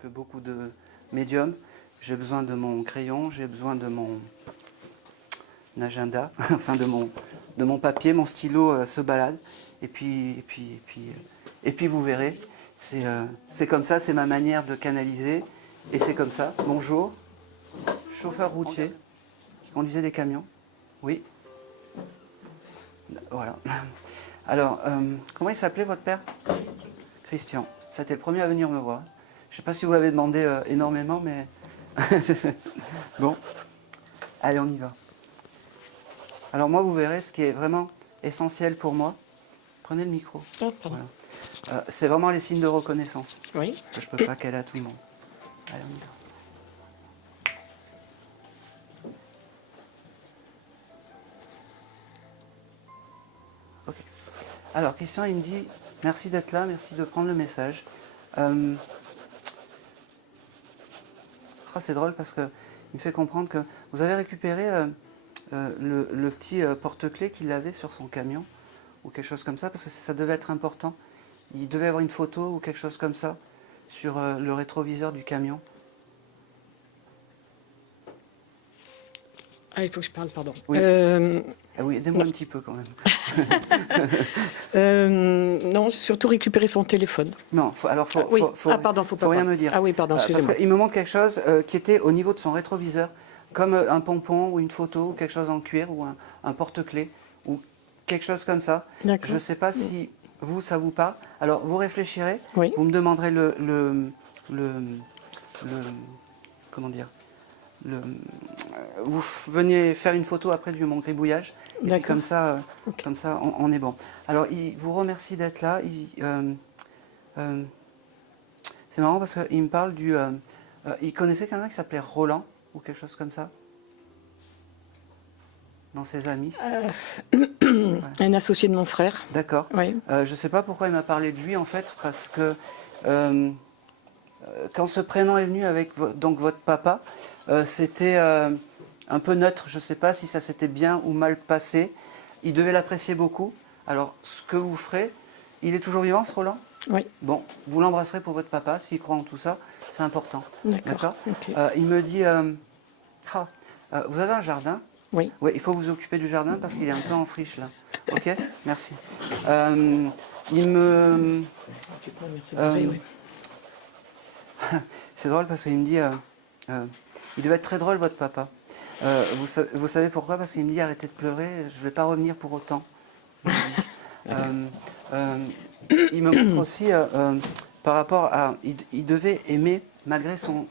que beaucoup de médiums. J'ai besoin de mon crayon, j'ai besoin de mon agenda, enfin de mon papier, mon stylo se balade. Et puis vous verrez, c'est comme ça, c'est ma manière de canaliser. Et c'est comme ça. Bonjour, chauffeur routier qui conduisait des camions. Oui. Voilà. Alors, comment il s'appelait votre père? Christian. Christian. C'était le premier à venir me voir. Je ne sais pas si vous avez demandé énormément, mais... Bon, allez, on y va. Alors moi, vous verrez, ce qui est vraiment essentiel pour moi, prenez le micro. Oh, pardon. Voilà. C'est vraiment les signes de reconnaissance. Oui. Que je ne peux pas caler à tout le monde. Allez, on y va. Ok. Alors, Christian, il me dit, merci d'être là, merci de prendre le message. C'est drôle parce qu'il me fait comprendre que vous avez récupéré le petit porte-clés qu'il avait sur son camion ou quelque chose comme ça, parce que ça devait être important. Il devait avoir une photo ou quelque chose comme ça sur le rétroviseur du camion. Ah, il faut que je parle, pardon. Oui, ah oui, aidez-moi un petit peu quand même. Non, j'ai surtout récupéré son téléphone. Non, faut pardon, faut pas rien parler. me dire. Ah oui, pardon, excusez-moi. Parce qu'il me montre quelque chose qui était au niveau de son rétroviseur, comme un pompon ou une photo ou quelque chose en cuir ou un porte-clés ou quelque chose comme ça. D'accord. Je ne sais pas si vous, ça vous parle. Alors, vous réfléchirez, Oui. vous me demanderez comment dire, vous venez faire une photo après de mon gribouillage. Et puis comme ça, on est bon. Alors, il vous remercie d'être là. C'est marrant parce qu'il me parle du... il connaissait quelqu'un qui s'appelait Roland ou quelque chose comme ça dans ses amis. Un associé de mon frère. D'accord. Oui. Je ne sais pas pourquoi il m'a parlé de lui en fait, parce que quand ce prénom est venu avec donc votre papa, c'était un peu neutre. Je ne sais pas si ça s'était bien ou mal passé. Il devait l'apprécier beaucoup. Alors, ce que vous ferez, il est toujours vivant ce Roland? Oui. Bon, vous l'embrasserez pour votre papa, s'il croit en tout ça, c'est important. D'accord. Okay. Il me dit, vous avez un jardin? Oui. Oui, il faut vous occuper du jardin parce qu'il est un peu en friche là. Ok, merci. Il me... C'est drôle parce qu'il me dit, il devait être très drôle votre papa. Vous savez pourquoi? Parce qu'il me dit, arrêtez de pleurer, je ne vais pas revenir pour autant. Il me montre aussi par rapport à... Il devait aimer, malgré son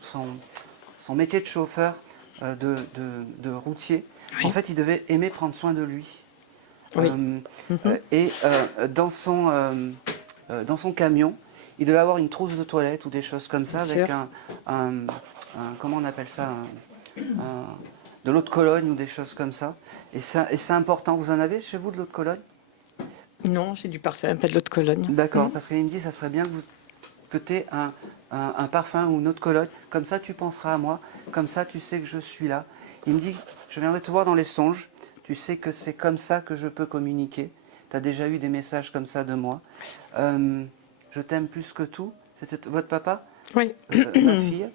métier de chauffeur, de routier, oui. En fait, il devait aimer prendre soin de lui. Oui. Et dans son camion, il devait avoir une trousse de toilette ou des choses comme ça, bien avec un comment on appelle ça, de l'eau de Cologne ou des choses comme ça. Et c'est important. Vous en avez chez vous de l'eau de Cologne? Non, j'ai du parfum, pas de l'eau de Cologne. D'accord, parce qu'il me dit ça serait bien que tu aies un parfum ou une eau de Cologne. Comme ça, tu penseras à moi. Comme ça, tu sais que je suis là. Il me dit, je viendrai te voir dans les songes. Tu sais que c'est comme ça que je peux communiquer. Tu as déjà eu des messages comme ça de moi. Je t'aime plus que tout. C'était votre papa? Oui. Ma fille.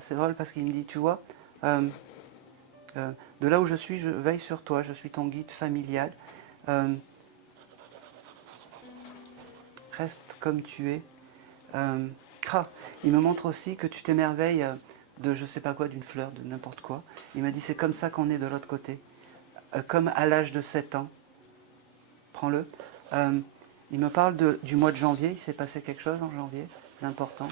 C'est drôle parce qu'il me dit, tu vois, de là où je suis, je veille sur toi. Je suis ton guide familial. Reste comme tu es. Il me montre aussi que tu t'émerveilles de je sais pas quoi, d'une fleur, de n'importe quoi. Il m'a dit c'est comme ça qu'on est de l'autre côté. Comme à l'âge de 7 ans. Prends-le. Il me parle du mois de janvier. Il s'est passé quelque chose en janvier d'important.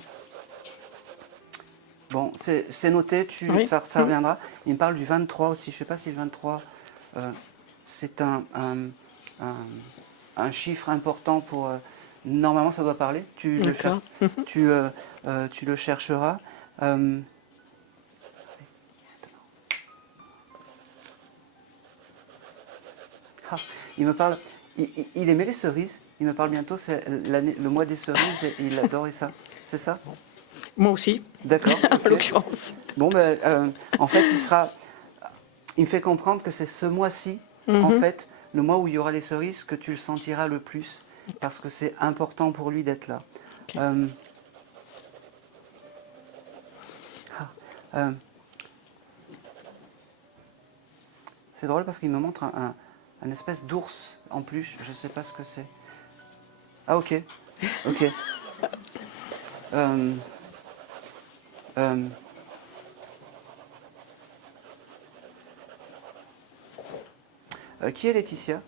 Bon, c'est noté, oui. ça reviendra. Il me parle du 23 aussi. Je ne sais pas si le 23, c'est un chiffre important pour... normalement, ça doit parler. Tu le chercheras. Il me parle... Il aimait les cerises. Il me parle bientôt, c'est le mois des cerises. Et il adorait ça. C'est ça? Moi aussi. D'accord. En Okay. l'occurrence. Bon, en fait, il me fait comprendre que c'est ce mois-ci, en fait, le mois où il y aura les cerises, que tu le sentiras le plus, parce que c'est important pour lui d'être là. Okay. Euh, c'est drôle parce qu'il me montre un espèce d'ours en peluche. Je ne sais pas ce que c'est. Ah, ok. Ok. Euh, euh, qui est Laetitia?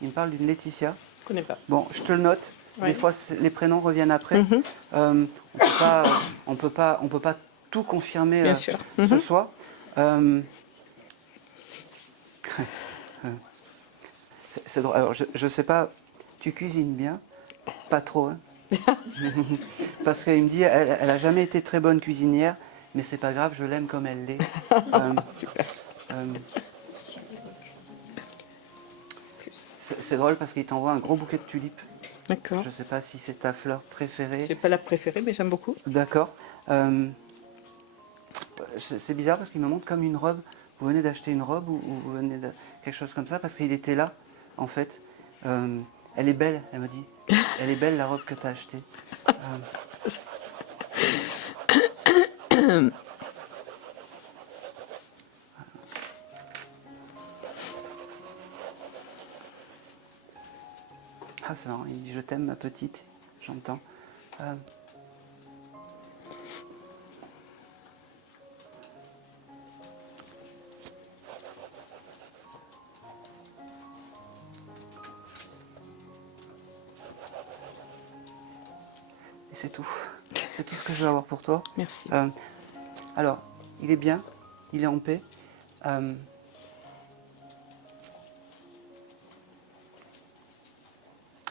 Il me parle d'une Laetitia. Je connais pas. Bon, je te le note. Ouais. Des fois, les prénoms reviennent après. Mhm. On peut pas tout confirmer Bien sûr. ce Mhm. soir. C'est drôle. Alors, je sais pas, tu cuisines bien? Pas trop, hein? Parce qu'il me dit, elle a jamais été très bonne cuisinière, mais c'est pas grave, je l'aime comme elle l'est. Super. Euh, c'est drôle parce qu'il t'envoie un gros bouquet de tulipes. D'accord. Je ne sais pas si c'est ta fleur préférée. C'est pas la préférée, mais j'aime beaucoup. D'accord. C'est bizarre parce qu'il me montre comme une robe. Vous venez d'acheter une robe ou vous venez de quelque chose comme ça parce qu'il était là, en fait. Elle est belle, elle me dit. Elle est belle la robe que tu as achetée. Ah, c'est marrant, il me dit je t'aime ma petite, j'entends. Et c'est tout. C'est tout ce que je veux avoir pour toi. Merci. Alors, il est bien, il est en paix.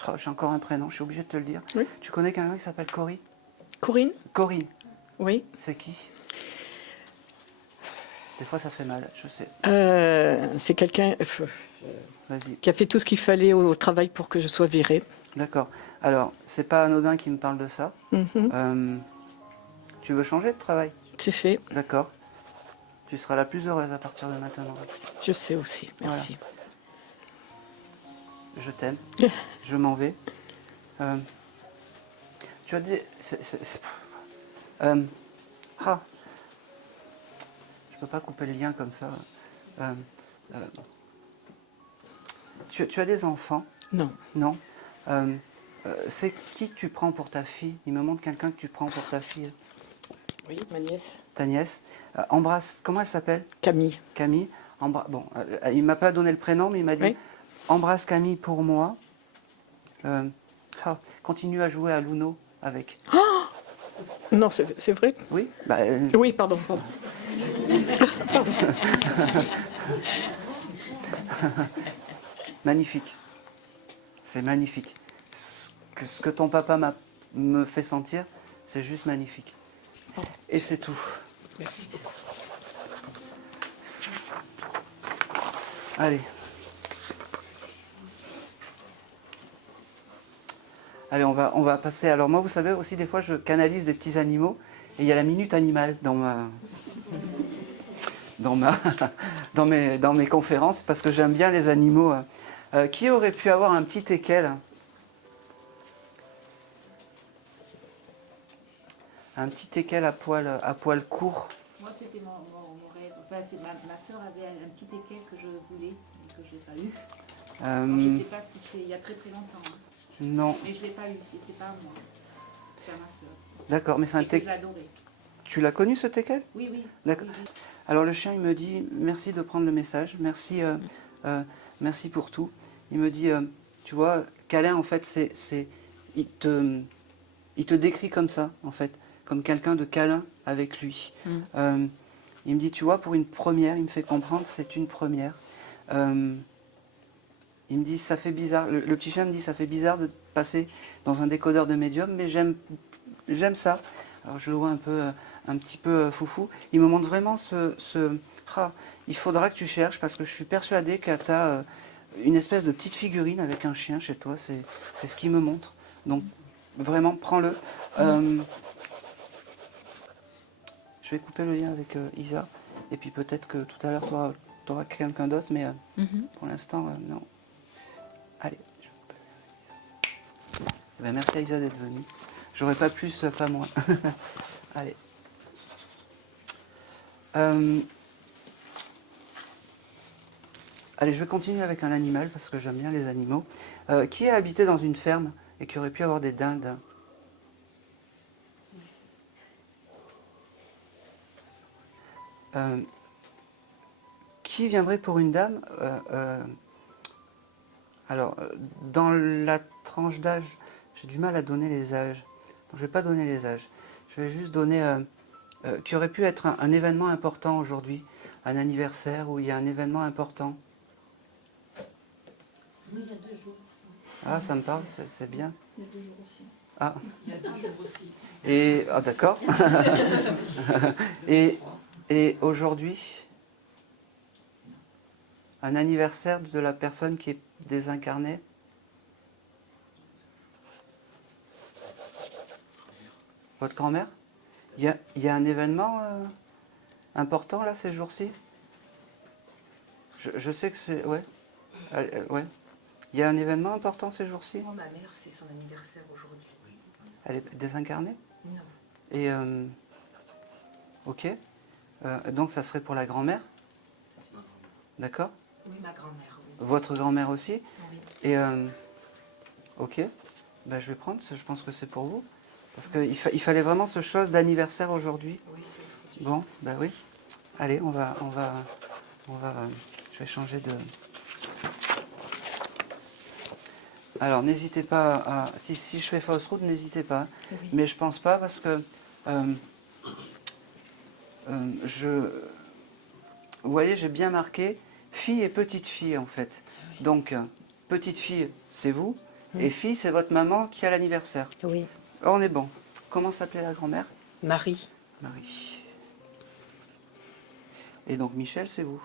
Oh, j'ai encore un prénom, je suis obligé de te le dire. Oui. Tu connais quelqu'un qui s'appelle Cory? Corinne? Corinne, Oui. c'est qui? Des fois ça fait mal, je sais. C'est quelqu'un Vas-y, qui a fait tout ce qu'il fallait au travail pour que je sois virée. d'accord. Alors, c'est pas anodin qui me parle de ça. Mhm. Tu veux changer de travail? C'est fait. D'accord. Tu seras la plus heureuse à partir de maintenant. Je sais aussi. Merci. Je t'aime. Je m'en vais. Tu as dit... Ah, je peux pas couper le lien comme ça. Tu as des enfants? Non. Non. C'est qui que tu prends pour ta fille? Il me montre quelqu'un que tu prends pour ta fille. Oui, ma nièce. Ta nièce. Embrasse. Comment elle s'appelle? Camille. Camille. Bon, il m'a pas donné le prénom, mais il m'a dit Oui. embrasse Camille pour moi. Continue à jouer à l'Uno avec. Non, c'est vrai? Oui. Oui, pardon. Magnifique. C'est magnifique. Ce que ton papa me fait sentir, c'est juste magnifique. Et c'est tout. Merci beaucoup. Allez. Allez, on va passer. Alors moi, vous savez aussi, des fois, je canalise des petits animaux. Et il y a la minute animale dans mes conférences, parce que j'aime bien les animaux. Qui aurait pu avoir un petit teckel? Un petit teckel à poil court. Moi, c'était mon rêve. Enfin, ma soeur avait un petit teckel que je voulais, et que je n'ai pas eu. Alors, je ne sais pas si c'est il y a très très longtemps. Hein. Non. Mais je ne l'ai pas eu, c'était pas à moi. C'était à ma soeur. D'accord, mais c'est un Et que je teckel. l'adorais. Tu l'as connu ce teckel? Oui, oui. D'accord. Oui, oui. Alors le chien, il me dit merci de prendre le message, merci pour tout. Il me dit, tu vois, câlin, en fait, il te décrit comme ça, en fait, comme quelqu'un de câlin avec lui. Il me dit, tu vois, pour une première, il me fait comprendre, c'est une première. Il me dit, ça fait bizarre, le petit chien me dit, ça fait bizarre de passer dans un décodeur de médium, mais j'aime ça. Alors je le vois un petit peu foufou. Il me montre vraiment il faudra que tu cherches parce que je suis persuadé que tu as une espèce de petite figurine avec un chien chez toi. C'est ce qu'il me montre. Donc vraiment, prends-le. Je vais couper le lien avec Isa. Et puis peut-être que tout à l'heure, tu auras quelqu'un d'autre, mais pour l'instant, non. Allez. Eh ben, merci à Isa d'être venue. J'aurais pas plus, pas moins. Allez. Allez, je vais continuer avec un animal parce que j'aime bien les animaux. Qui a habité dans une ferme et qui aurait pu avoir des dindes? Qui viendrait pour une dame? Alors, dans la tranche d'âge, j'ai du mal à donner les âges. Donc, je ne vais pas donner les âges. Je vais juste donner qui aurait pu être un événement important aujourd'hui, un anniversaire où il y a un événement important. Oui, il y a 2 jours. Ah, ça me parle, c'est bien. Il y a 2 jours aussi. Ah, Il y a 2 jours aussi. et ah, d'accord. et aujourd'hui, un anniversaire de la personne qui est désincarnée. Votre grand-mère? Il y a un événement important là ces jours-ci? Je sais que c'est... Ouais. Ouais. Il y a un événement important ces jours-ci? Oh, ma mère, c'est son anniversaire aujourd'hui. Elle est désincarnée? Non. Et... ok. Donc ça serait pour la grand-mère? D'accord? Oui, ma grand-mère, oui. Votre grand-mère aussi? Oui. Et... ok. Ben, je vais prendre, je pense que c'est pour vous. Parce qu'il fallait vraiment ce chose d'anniversaire aujourd'hui. Oui, c'est aujourd'hui. Bon, ben oui. Allez, je vais changer de... Alors, n'hésitez pas à... Si je fais fausse route, n'hésitez pas. Oui. Mais je pense pas parce que... Vous voyez, j'ai bien marqué fille et petite fille, en fait. Oui. Donc, petite fille, c'est vous. Et fille, c'est votre maman qui a l'anniversaire. Oui. Oh, on est bon. Comment s'appelait la grand-mère? Marie. Marie. Et donc, Michel, c'est vous?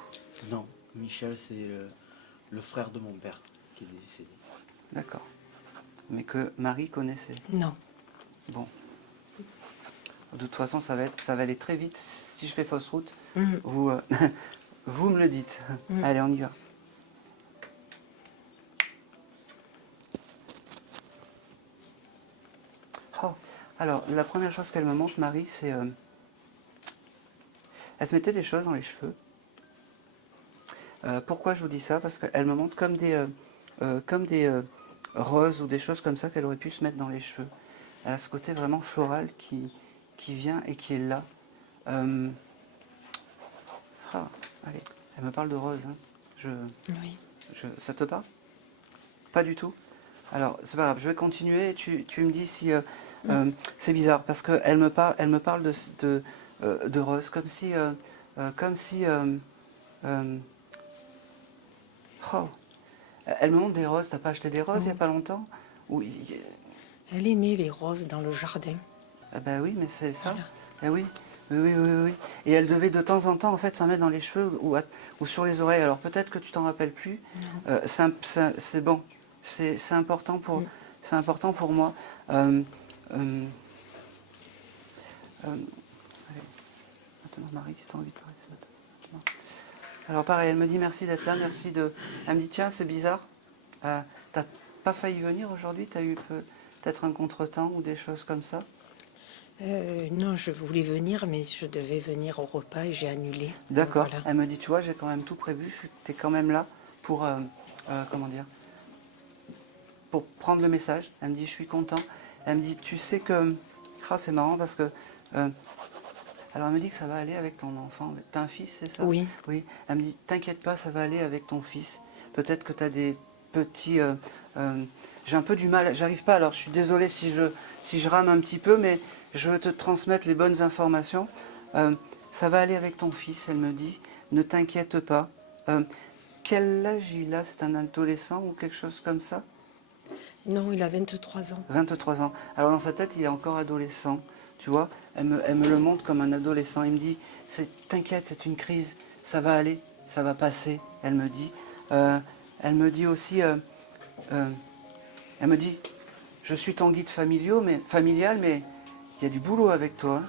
Non, Michel, c'est le frère de mon père qui est décédé. D'accord. Mais que Marie connaissait. Non. Bon. De toute façon, ça va aller très vite. Si je fais fausse route, Mhm. vous, vous me le dites. Mhm. Allez, on y va. Oh. Alors, la première chose qu'elle me montre, Marie, c'est... elle se mettait des choses dans les cheveux. Pourquoi je vous dis ça? Parce qu'elle me montre comme des roses ou des choses comme ça qu'elle aurait pu se mettre dans les cheveux. Elle a ce côté vraiment floral qui vient et qui est là. Allez, elle me parle de roses. Hein. Oui. Ça te parle? Pas du tout? Alors, c'est pas grave, je vais continuer et tu me dis si... c'est bizarre parce qu'elle me parle de roses, comme si... oh. Elle me montre des roses. T'as pas acheté des roses il n'y a pas longtemps? Oui. Elle aimait les roses dans le jardin. Ah ben oui, mais c'est ça. Voilà. Eh oui. Oui. Et elle devait de temps en temps en fait s'en mettre dans les cheveux ou sur les oreilles. Alors peut-être que tu t'en rappelles plus. C'est bon. C'est important pour moi. Allez. Maintenant Marie, si tu as envie de parler, c'est maintenant. Alors pareil, elle me dit merci d'être là, merci de... Elle me dit tiens, c'est bizarre. T'as pas failli venir aujourd'hui? T'as eu peut-être un contretemps ou des choses comme ça? Non, je voulais venir, mais je devais venir au repas et j'ai annulé. D'accord. Voilà. Elle me dit, tu vois, j'ai quand même tout prévu. Tu es quand même là pour, comment dire, pour prendre le message. Elle me dit, je suis content. Elle me dit, tu sais que... Ah, c'est marrant parce que... alors, elle me dit que ça va aller avec ton enfant. T'as un fils, c'est ça? Oui. Oui. Elle me dit, t'inquiète pas, ça va aller avec ton fils. Peut-être que tu as des petits... j'ai un peu du mal, j'arrive pas. Alors, je suis désolée si je rame un petit peu, mais je veux te transmettre les bonnes informations. Ça va aller avec ton fils, elle me dit. Ne t'inquiète pas. Quel âge il a? C'est un adolescent ou quelque chose comme ça? Non, il a 23 ans. 23 ans. Alors dans sa tête, il est encore adolescent. Tu vois, elle me le montre comme un adolescent. Il me dit, t'inquiète, c'est une crise. Ça va aller, ça va passer. Elle me dit. Elle me dit aussi... elle me dit, je suis ton guide familial, mais il y a du boulot avec toi. Hein.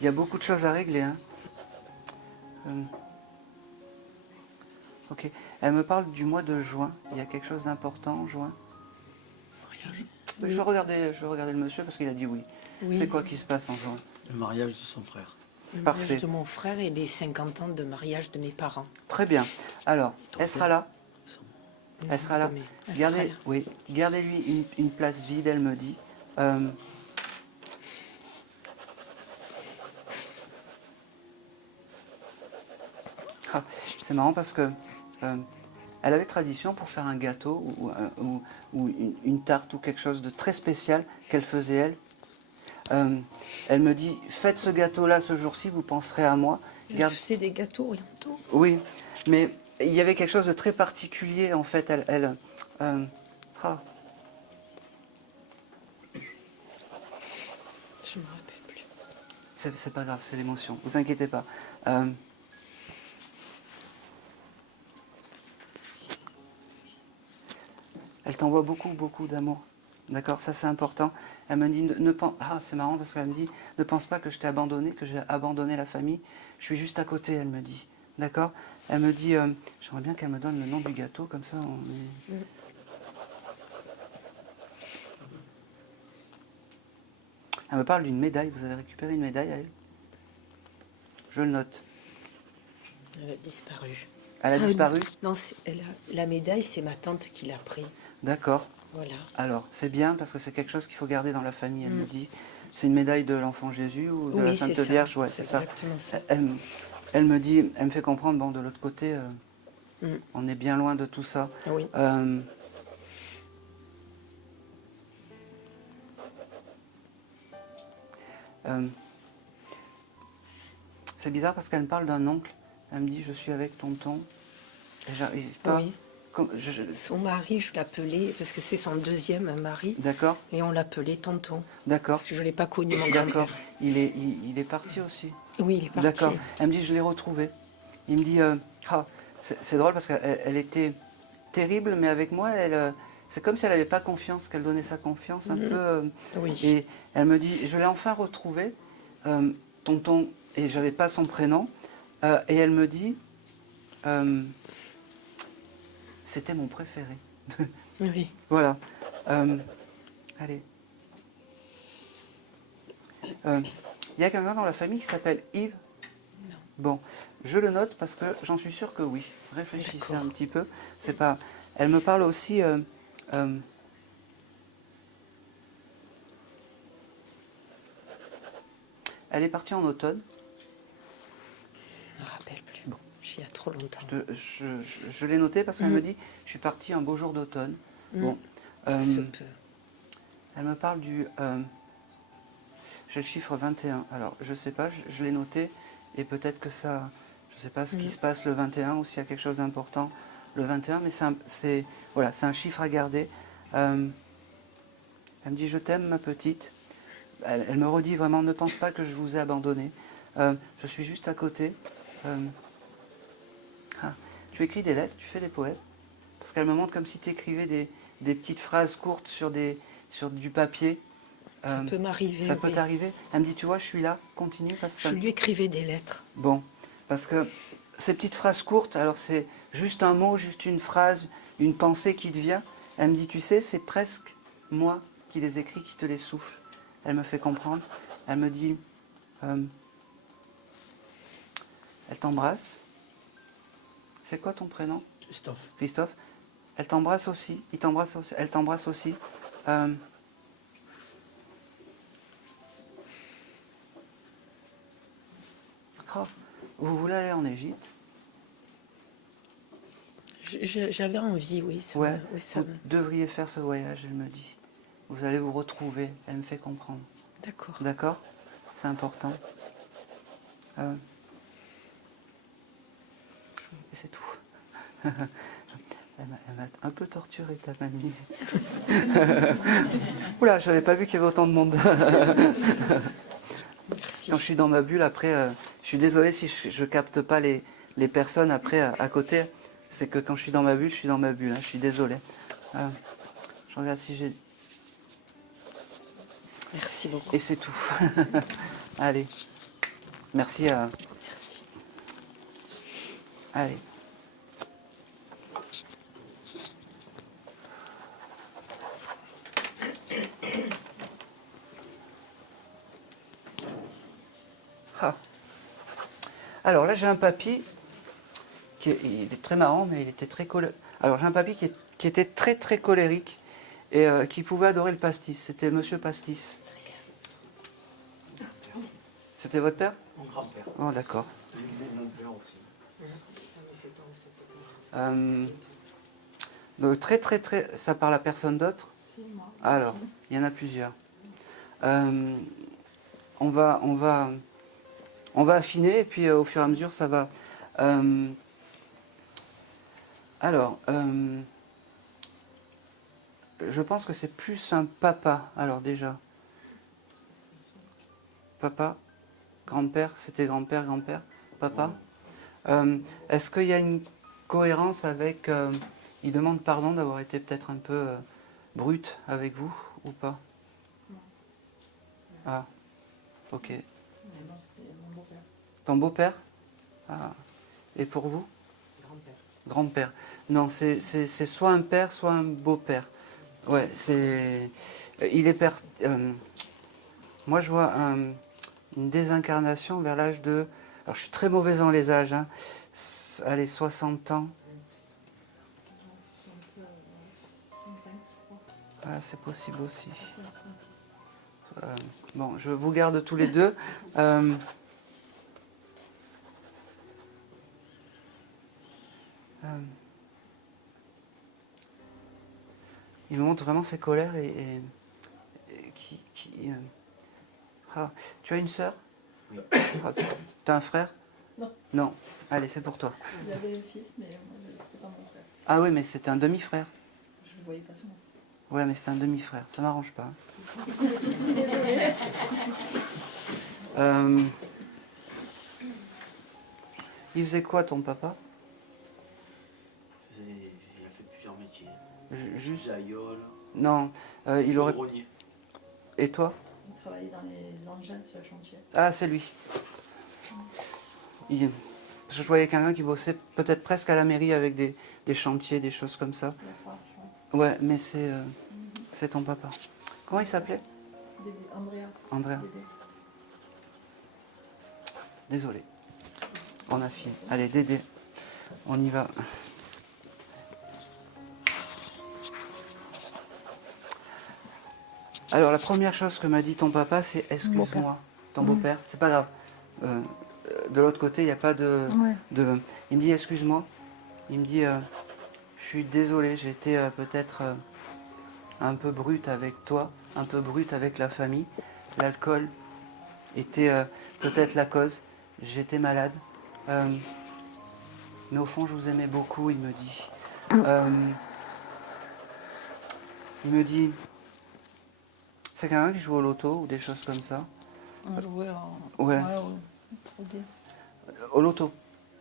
Il y a beaucoup de choses à régler. Hein. Ok. Elle me parle du mois de juin. Il y a quelque chose d'important en juin. Je regardais le monsieur parce qu'il a dit oui. Oui. C'est quoi qui se passe en juin? Le mariage de son frère. Le Parfait. mariage de mon frère et les 50 ans de mariage de mes parents. Très bien. Alors, elle sera là. Elle sera là. Mais elle sera Gardez, là. oui, gardez-lui une place vide, elle me dit. Ah, c'est marrant parce que elle avait tradition pour faire un gâteau ou une tarte ou quelque chose de très spécial qu'elle faisait elle. Elle me dit, faites ce gâteau-là ce jour-ci, vous penserez à moi. Elle faisait des gâteaux orientaux. Oui, mais il y avait quelque chose de très particulier en fait. Ah, Je ne me rappelle plus. c'est pas grave, c'est l'émotion. Vous inquiétez pas. Elle t'envoie beaucoup, beaucoup d'amour. D'accord, ça c'est important. Elle me dit, c'est marrant parce qu'elle me dit, ne pense pas que je t'ai abandonné, que j'ai abandonné la famille. Je suis juste à côté, elle me dit. D'accord. Elle me dit, j'aimerais bien qu'elle me donne le nom du gâteau, comme ça on est... Elle me parle d'une médaille. Vous avez récupéré une médaille à elle? Je le note. Elle a disparu. Elle a disparu? Non, la médaille, c'est ma tante qui l'a pris. D'accord. Voilà. Alors, c'est bien parce que c'est quelque chose qu'il faut garder dans la famille, elle me dit. C'est une médaille de l'enfant Jésus ou de la Sainte Vierge? Ouais, c'est ça. exactement ça. Elle me dit, elle me fait comprendre, bon, de l'autre côté, on est bien loin de tout ça. Oui. C'est bizarre parce qu'elle me parle d'un oncle. Elle me dit, je suis avec tonton. Et j'arrive pas. Oui. Son mari, je l'appelais, parce que c'est son deuxième mari, D'accord, et on l'appelait tonton. d'accord, Parce que je ne l'ai pas connu, mon d'accord. grand-père. Il est parti aussi. Oui, il est parti. D'accord. Elle me dit, je l'ai retrouvé. Il me dit, c'est drôle parce qu'elle était terrible, mais avec moi, c'est comme si elle n'avait pas confiance, qu'elle donnait sa confiance un peu. Oui. Et elle me dit, je l'ai enfin retrouvé, tonton, et j'avais pas son prénom. Et elle me dit, c'était mon préféré. Oui. Voilà. Allez. Il y a quelqu'un dans la famille qui s'appelle Yves? Non. Bon, je le note parce que j'en suis sûre que oui. Réfléchissez D'accord. un petit peu. C'est pas. Elle me parle aussi. Elle est partie en automne. Je ne me rappelle plus. Bon, j'y ai trop longtemps. Je l'ai noté parce qu'elle me dit, je suis partie un beau jour d'automne. Bon. Se peut. Elle me parle du... j'ai le chiffre 21. Alors, je sais pas, je l'ai noté. Et peut-être que ça... Je sais pas ce qui se passe le 21 ou s'il y a quelque chose d'important le 21. Mais c'est un chiffre à garder. Elle me dit, je t'aime, ma petite. Elle me redit vraiment, ne pense pas que je vous ai abandonné. Je suis juste à côté. Tu écris des lettres, tu fais des poèmes. Parce qu'elle me montre comme si tu écrivais des petites phrases courtes sur du papier. Ça peut m'arriver. Ça peut oui. t'arriver. Elle me dit, tu vois, je suis là, continue. Parce que Je lui écrivais des lettres. Bon, parce que ces petites phrases courtes, alors c'est juste un mot, juste une phrase, une pensée qui te vient. Elle me dit, tu sais, c'est presque moi qui les écris, qui te les souffle. Elle me fait comprendre. Elle me dit, elle t'embrasse. C'est quoi ton prénom? Christophe. Christophe. Elle t'embrasse aussi. Il t'embrasse aussi. Elle t'embrasse aussi. Vous voulez aller en Égypte? J'avais envie, oui. Ça Ouais. me- oui, ça Vous me- devriez faire ce voyage, elle me dit. Vous allez vous retrouver. Elle me fait comprendre. D'accord. D'accord? C'est important. Et c'est tout. Elle m'a un peu torturé, ta mamie. Oula, j'avais pas vu qu'il y avait autant de monde. Merci. Quand je suis dans ma bulle, après, je suis désolé si je capte pas les personnes après à côté. C'est que quand je suis dans ma bulle, je suis dans ma bulle. Hein, je suis désolé. Je regarde si j'ai... Merci beaucoup. Et c'est tout. Allez. Merci à... Merci. Allez. Ah. Alors là, j'ai un papy, il est très marrant, mais il était très colérique. Alors j'ai un papy qui était très très colérique et qui pouvait adorer le pastis. C'était Monsieur Pastis. C'était votre père? Mon grand-père. Oh, d'accord. Mon père aussi. Donc très très très... Ça parle à personne d'autre? Alors, il y en a plusieurs. On va affiner et puis au fur et à mesure ça va. Je pense que c'est plus un papa. Alors déjà, papa, grand-père, c'était grand-père, grand-père, papa. Est-ce qu'il y a une cohérence avec... il demande pardon d'avoir été peut-être un peu brute avec vous ou pas? Ah, ok. Ton beau-père? Ah. Et pour vous? Grand-père. Grand-père. Non, c'est soit un père, soit un beau-père. Ouais, c'est... Il est père... moi, je vois une désincarnation vers l'âge de... Alors, je suis très mauvais dans les âges. Hein. Allez, 60 ans. Ah, c'est possible aussi. Bon, je vous garde tous les deux. Il me montre vraiment ses colères et Ah, tu as une sœur? Oui. Ah, tu as un frère? Non. Non. Allez, c'est pour toi. J'avais un fils, mais moi, c'était pas mon frère. Ah oui, mais c'était un demi-frère. Je le voyais pas souvent. Ouais, mais c'était un demi-frère. Ça m'arrange pas. Il faisait quoi, ton papa? Il a fait plusieurs métiers. Juste... Zaïol. Non, il aurait... Chaudronnier. Et toi? Il travaillait dans les engins sur le chantier. Ah, c'est lui. Je voyais quelqu'un qui bossait peut-être presque à la mairie avec des chantiers, des choses comme ça. Ouais, mais c'est ton papa. Comment il s'appelait? Andrea. Andrea. Dédé. Désolé. On a fini. Allez, Dédé. On y va. Alors, la première chose que m'a dit ton papa, c'est « excuse-moi ». Ton beau-père, c'est pas grave. De l'autre côté, il n'y a pas de... Il me dit « excuse-moi ». Il me dit « je suis désolé, j'ai été peut-être un peu brute avec toi, un peu brute avec la famille. L'alcool était peut-être la cause. J'étais malade. Mais au fond, je vous aimais beaucoup », il me dit. Il me dit... C'est quelqu'un qui joue au loto ou des choses comme ça? On jouait en... Ouais. Trop bien. Au loto.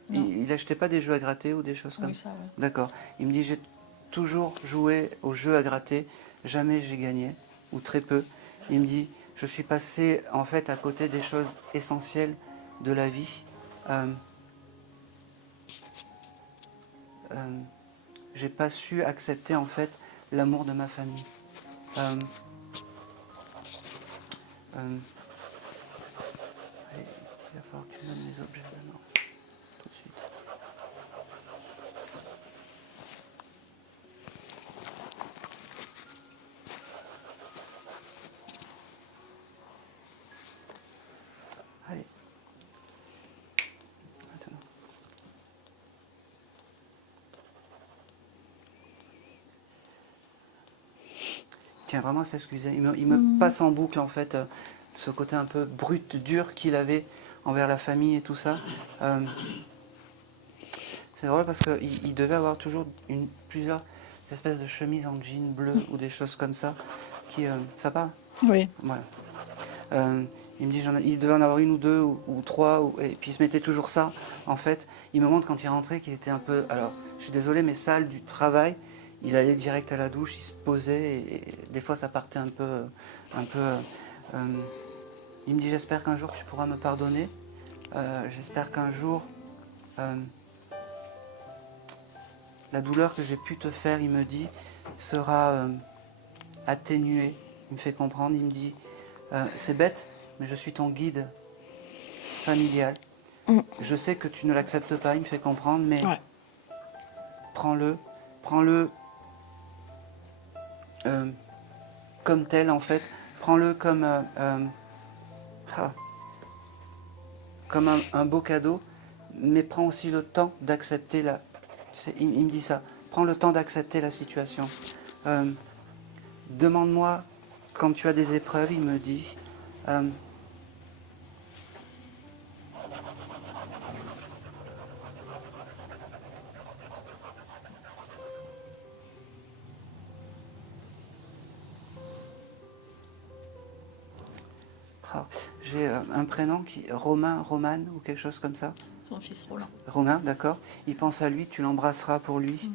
Non. Il achetait pas des jeux à gratter ou des choses comme Oui, ça? ça, ouais. D'accord. Il me dit, j'ai toujours joué aux jeux à gratter, jamais j'ai gagné, ou très peu. Il me dit, je suis passé en fait à côté des choses essentielles de la vie. J'ai pas su accepter en fait l'amour de ma famille. Allez, il va falloir que tu me donnes les objets maintenant, tout de suite. Allez. Maintenant. Tiens, vraiment à s'excuser. Il me passe en boucle en fait ce côté un peu brut, dur qu'il avait envers la famille et tout ça. C'est drôle parce qu'il devait avoir toujours plusieurs espèces de chemises en jean bleu ou des choses comme ça. Ça parle? Oui. Voilà. Il me dit, il devait en avoir une ou deux ou trois, et puis il se mettait toujours ça. En fait, il me montre quand il rentrait qu'il était un peu, alors je suis désolé, mais sale du travail. Il allait direct à la douche, il se posait, et des fois ça partait un peu. Il me dit, j'espère qu'un jour tu pourras me pardonner. J'espère qu'un jour la douleur que j'ai pu te faire, il me dit, sera atténuée. Il me fait comprendre, il me dit, c'est bête, mais je suis ton guide familial. Je sais que tu ne l'acceptes pas, il me fait comprendre, mais Ouais. prends-le comme tel en fait. Prends-le comme, ah, comme un beau cadeau, mais prends aussi le temps d'accepter la... Il me dit ça, prends le temps d'accepter la situation. Demande-moi quand tu as des épreuves, il me dit... j'ai un prénom Romain, Romane ou quelque chose comme ça. Son fils Roland. Romain, d'accord. Il pense à lui, tu l'embrasseras pour lui.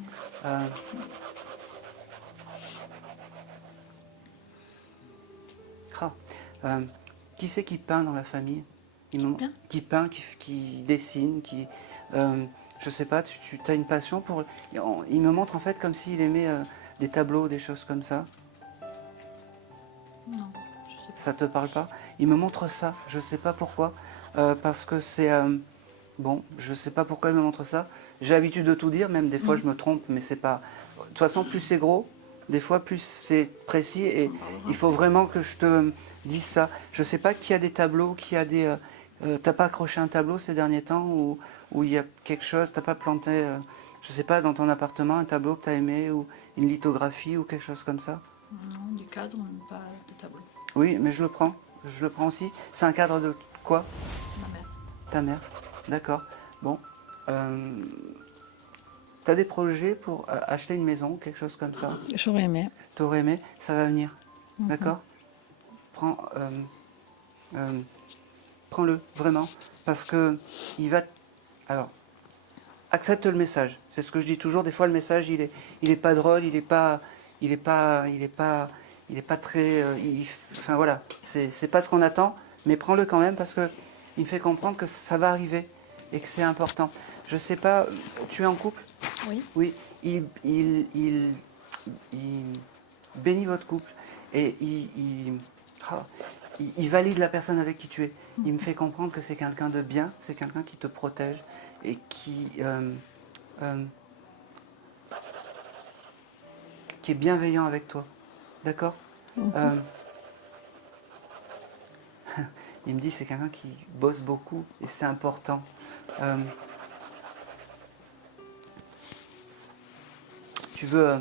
Qui c'est qui peint dans la famille? Qui peint, qui dessine, je sais pas, tu as une passion pour... Il me montre en fait comme s'il aimait des tableaux, des choses comme ça. Non, je sais pas. Ça te parle pas? Il me montre ça, je sais pas pourquoi. Parce que c'est... bon, je sais pas pourquoi il me montre ça. J'ai l'habitude de tout dire, même des fois je me trompe, mais c'est pas... De toute façon, plus c'est gros, des fois plus c'est précis, et il faut vraiment que je te dise ça. Je sais pas qui a des tableaux, qui a des... t'as pas accroché un tableau ces derniers temps, où il y a quelque chose, t'as pas planté, je sais pas, dans ton appartement, un tableau que t'as aimé, ou une lithographie, ou quelque chose comme ça? Non, du cadre, mais pas de tableau. Oui, mais je le prends aussi. C'est un cadre de quoi? C'est ma mère. Ta mère, d'accord. Bon, t'as des projets pour acheter une maison, quelque chose comme ça? J'aurais aimé. T'aurais aimé, ça va venir, d'accord? Prends-le, vraiment, parce que il va... Alors, accepte le message, c'est ce que je dis toujours, des fois le message, il est pas drôle, il est pas très... enfin voilà, c'est pas ce qu'on attend, mais prends-le quand même, parce que il me fait comprendre que ça va arriver, et que c'est important. Je sais pas, tu es en couple? Oui. Oui, il bénit votre couple, et il valide la personne avec qui tu es. Il me fait comprendre que c'est quelqu'un de bien, c'est quelqu'un qui te protège, et qui est bienveillant avec toi. D'accord? Il me dit c'est quelqu'un qui bosse beaucoup, et c'est important. Tu veux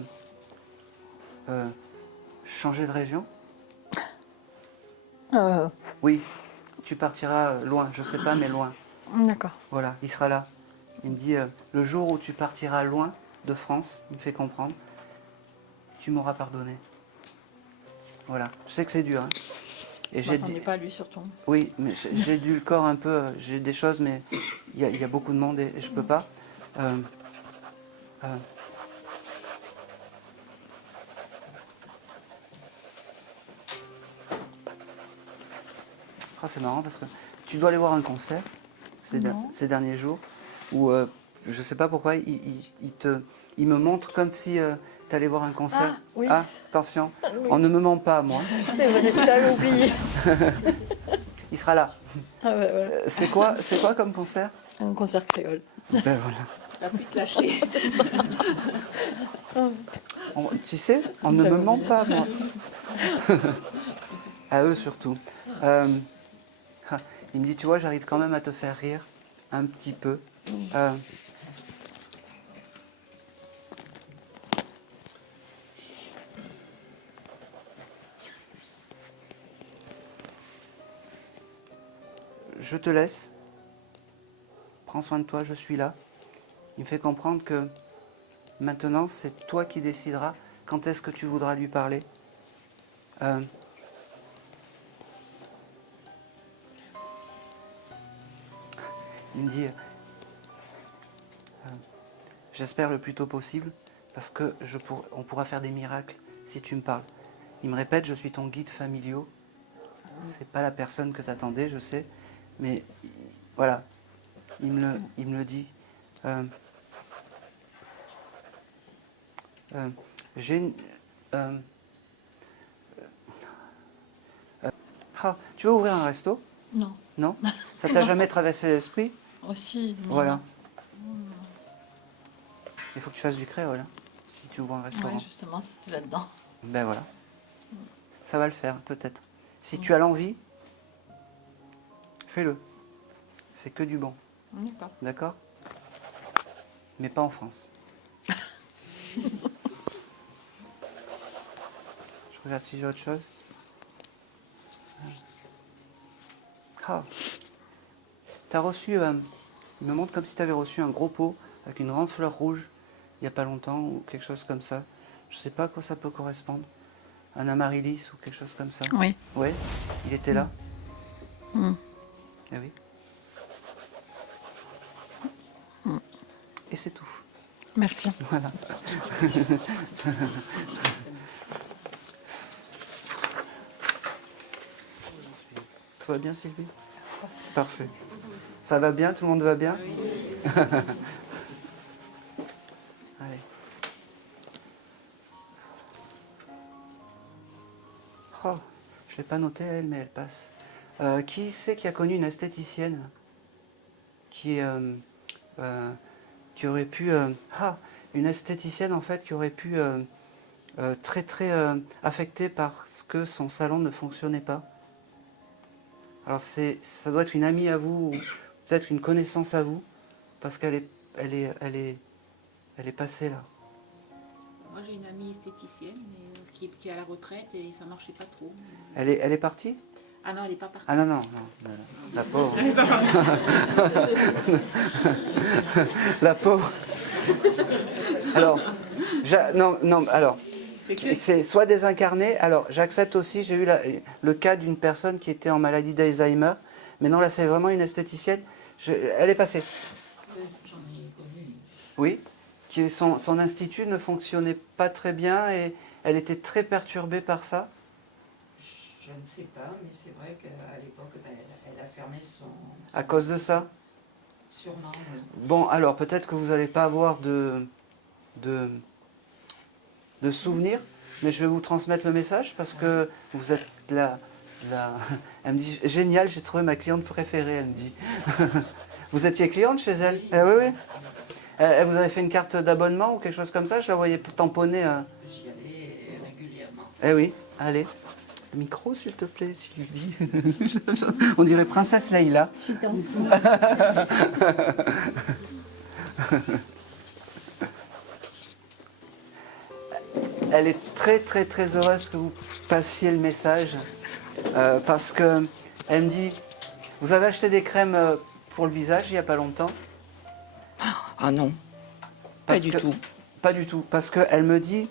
changer de région? Oui, tu partiras loin, je sais pas, mais loin. D'accord. Voilà, il sera là. Il me dit, le jour où tu partiras loin de France, il me fait comprendre, tu m'auras pardonné. Voilà, je sais que c'est dur. Hein. Et Je m'attendais pas à lui surtout. Oui, mais j'ai dû le corps un peu, j'ai des choses, mais il y a beaucoup de monde et je peux pas. C'est marrant parce que tu dois aller voir un concert ces derniers jours où je sais pas pourquoi il me montre comme si tu allais voir un concert. Ah, oui. Ah, attention, Oui. on ne me ment pas moi. C'est vrai, j'avais oublié. Il sera là. Ah ouais, ouais. C'est quoi comme concert? Un concert créole. Ben voilà. La petite lâchée. Tu sais, on ne me ment pas moi. À eux surtout. Il me dit, tu vois, j'arrive quand même à te faire rire un petit peu. Je te laisse. Prends soin de toi, je suis là. Il me fait comprendre que maintenant, c'est toi qui décideras quand est-ce que tu voudras lui parler. Il me dit, j'espère le plus tôt possible, parce que on pourra faire des miracles si tu me parles. Il me répète, je suis ton guide familial. C'est pas la personne que tu attendais, je sais, mais voilà, il me le dit. J'ai une... tu veux ouvrir un resto? Non. Non? Ça t'a jamais traversé l'esprit? Aussi. mais- Voilà. Il faut que tu fasses du créole, hein, si tu ouvres un restaurant. Ouais, justement, c'était là-dedans. Ben voilà. Ça va le faire, peut-être. Si tu as l'envie, fais-le. C'est que du bon, D'accord. d'accord? Mais pas en France. Je regarde si j'ai autre chose. Ah. T'as reçu, il me montre comme si tu avais reçu un gros pot avec une grande fleur rouge il n'y a pas longtemps ou quelque chose comme ça. Je sais pas à quoi ça peut correspondre. Un amaryllis ou quelque chose comme ça. Oui. Oui, il était là. Mm. Eh oui. Et c'est tout. Merci. Voilà. Tout va bien, Sylvie? Parfait. Ça va bien? Tout le monde va bien? Allez. Oh, je ne l'ai pas noté, elle, mais elle passe. Qui c'est qui a connu une esthéticienne qui aurait pu... une esthéticienne, en fait, qui aurait pu très affectée parce que son salon ne fonctionnait pas. Alors ça doit être une amie à vous, ou peut-être une connaissance à vous, parce qu'elle est passée là. Moi, j'ai une amie esthéticienne mais, qui est à la retraite et ça marchait pas trop. Elle est partie? Ah non, elle n'est pas partie. Ah non, la pauvre. La pauvre. Alors, alors, c'est soit désincarné, alors j'accepte aussi, j'ai eu le cas d'une personne qui était en maladie d'Alzheimer, mais non, là c'est vraiment une esthéticienne, elle est passée. J'en ai connu. Oui, son institut ne fonctionnait pas très bien et elle était très perturbée par ça. Je ne sais pas, mais c'est vrai qu'à l'époque, elle a fermé son À cause de ça? surnom. Oui. Bon, alors peut-être que vous n'allez pas avoir de souvenirs, mais je vais vous transmettre le message parce que vous êtes la... Elle me dit, génial, j'ai trouvé ma cliente préférée, elle me dit. Vous étiez cliente chez elle? Oui. Oui. Elle vous avait fait une carte d'abonnement ou quelque chose comme ça? Je la voyais tamponner. J'y allais régulièrement. Eh oui, allez. Micro, s'il te plaît, Sylvie. On dirait Princesse Leïla. Elle est très heureuse que vous passiez le message parce que elle me dit, vous avez acheté des crèmes pour le visage il n'y a pas longtemps? Ah non, Parce pas du que- tout. Pas du tout, parce qu'elle me dit,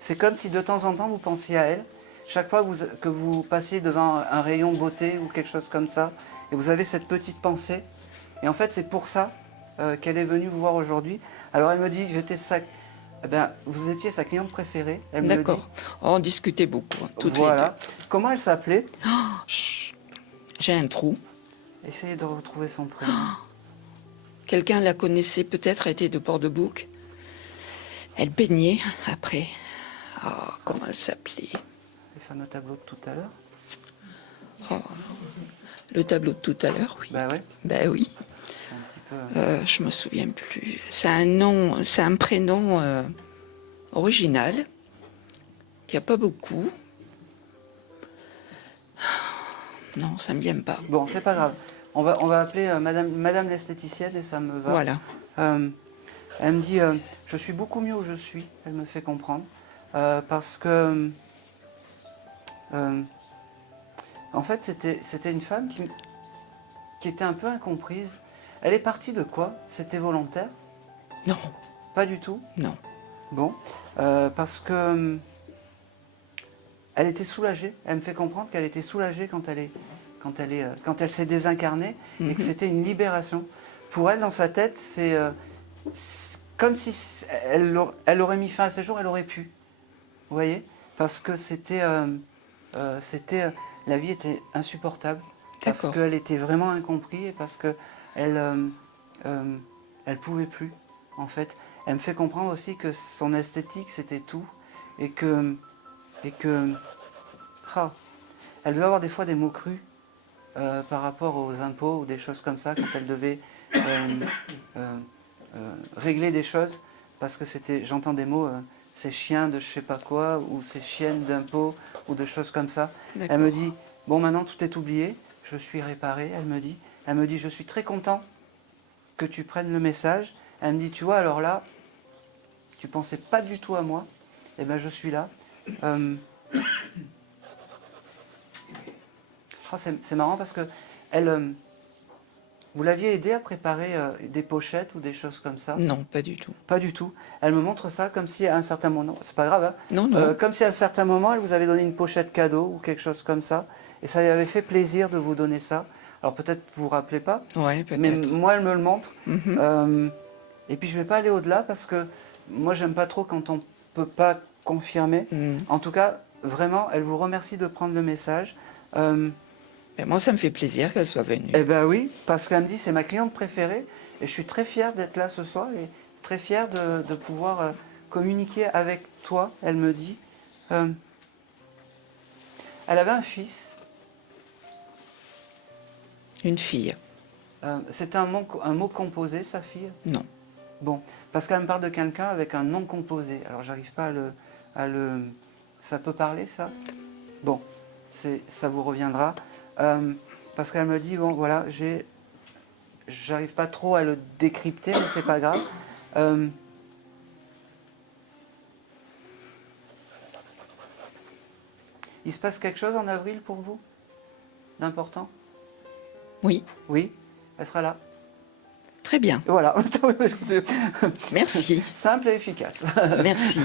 c'est comme si de temps en temps vous pensiez à elle. Chaque fois que vous passiez devant un rayon beauté ou quelque chose comme ça, et vous avez cette petite pensée. Et en fait, c'est pour ça qu'elle est venue vous voir aujourd'hui. Alors elle me dit, vous étiez sa cliente préférée. Elle me le dit. D'accord. On discutait beaucoup, hein, toutes les Voilà. Comment elle s'appelait? deux. Chut, j'ai un trou. Essayez de retrouver son prénom. Quelqu'un la connaissait peut-être, elle était de Port-de-Bouc. Elle peignait après. Ah, comment elle s'appelait? Les fameux tableaux de tout à l'heure. Oh, le tableau de tout à l'heure, oui. Ben ouais, Ben oui. c'est un petit peu... Je me souviens plus. C'est un nom, c'est un prénom original. Il n'y a pas beaucoup. Non, ça ne me vient pas. Bon, c'est pas grave. On va appeler Madame l'esthéticienne et ça me va. Voilà. Elle me dit, je suis beaucoup mieux où je suis. Elle me fait comprendre. Parce que, en fait, c'était une femme qui était un peu incomprise. Elle est partie de quoi? C'était volontaire? Non, Pas du tout. non. Bon, parce que elle était soulagée. Elle me fait comprendre qu'elle était soulagée quand elle s'est désincarnée et que Mhm. c'était une libération. Pour elle, dans sa tête, c'est comme si elle aurait mis fin à ses jours, elle aurait pu. Vous voyez? Parce que la vie était insupportable. Parce D'accord. qu'elle était vraiment incomprise et parce que elle pouvait plus, en fait. Elle me fait comprendre aussi que son esthétique, c'était tout. Et que elle devait avoir des fois des mots crus par rapport aux impôts ou des choses comme ça, quand elle devait régler des choses, parce que c'était, j'entends des mots, c'est chien de je sais pas quoi, ou c'est chienne d'impôts, ou de choses comme ça. Elle me dit, bon maintenant tout est oublié, je suis réparée, elle me dit, je suis très content que tu prennes le message. Elle me dit, tu vois, alors là, tu pensais pas du tout à moi, et ben je suis là. C'est marrant parce que elle, vous l'aviez aidée à préparer des pochettes ou des choses comme ça? Non, pas du tout. Pas du tout. Elle me montre ça comme si à un certain moment, c'est pas grave, hein, Non, non. comme si à un certain moment elle vous avait donné une pochette cadeau ou quelque chose comme ça, et ça lui avait fait plaisir de vous donner ça. Alors peut-être vous vous rappelez pas, Ouais, mais peut-être. moi elle me le montre. Mhm. Et puis je vais pas aller au-delà parce que moi j'aime pas trop quand on peut pas confirmer. Mhm. En tout cas, vraiment, elle vous remercie de prendre le message. Ben, moi, ça me fait plaisir qu'elle soit venue. Eh ben oui, parce qu'elle me dit c'est ma cliente préférée et je suis très fière d'être là ce soir et très fière de pouvoir communiquer avec toi. Elle me dit, elle avait un fils. Une fille. C'est un mot composé, sa fille? Non. Bon, parce qu'elle me parle de quelqu'un avec un nom composé. Alors j'arrive pas à le... Ça peut parler ça? Bon, ça vous reviendra. Parce qu'elle me dit, bon voilà, j'arrive pas trop à le décrypter, mais c'est pas grave. Il se passe quelque chose en avril pour vous? D'important? Oui. Oui, elle sera là. Très bien. Voilà. Merci. Simple et efficace. Merci.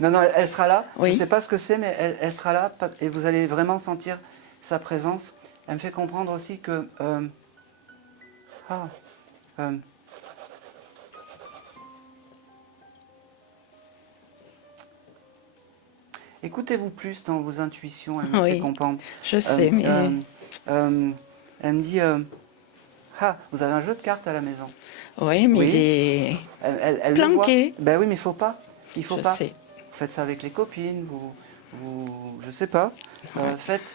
Non, non, elle sera là. Oui. Je ne sais pas ce que c'est, mais elle sera là et vous allez vraiment sentir sa présence. Elle me fait comprendre aussi que... écoutez-vous plus dans vos intuitions, elle me fait comprendre. Je sais, mais... elle me dit... vous avez un jeu de cartes à la maison. Oui, mais Oui. il est Elle planqué. Ben oui, mais il faut pas. Il faut Je pas. sais. Vous faites ça avec les copines, je sais pas. Faites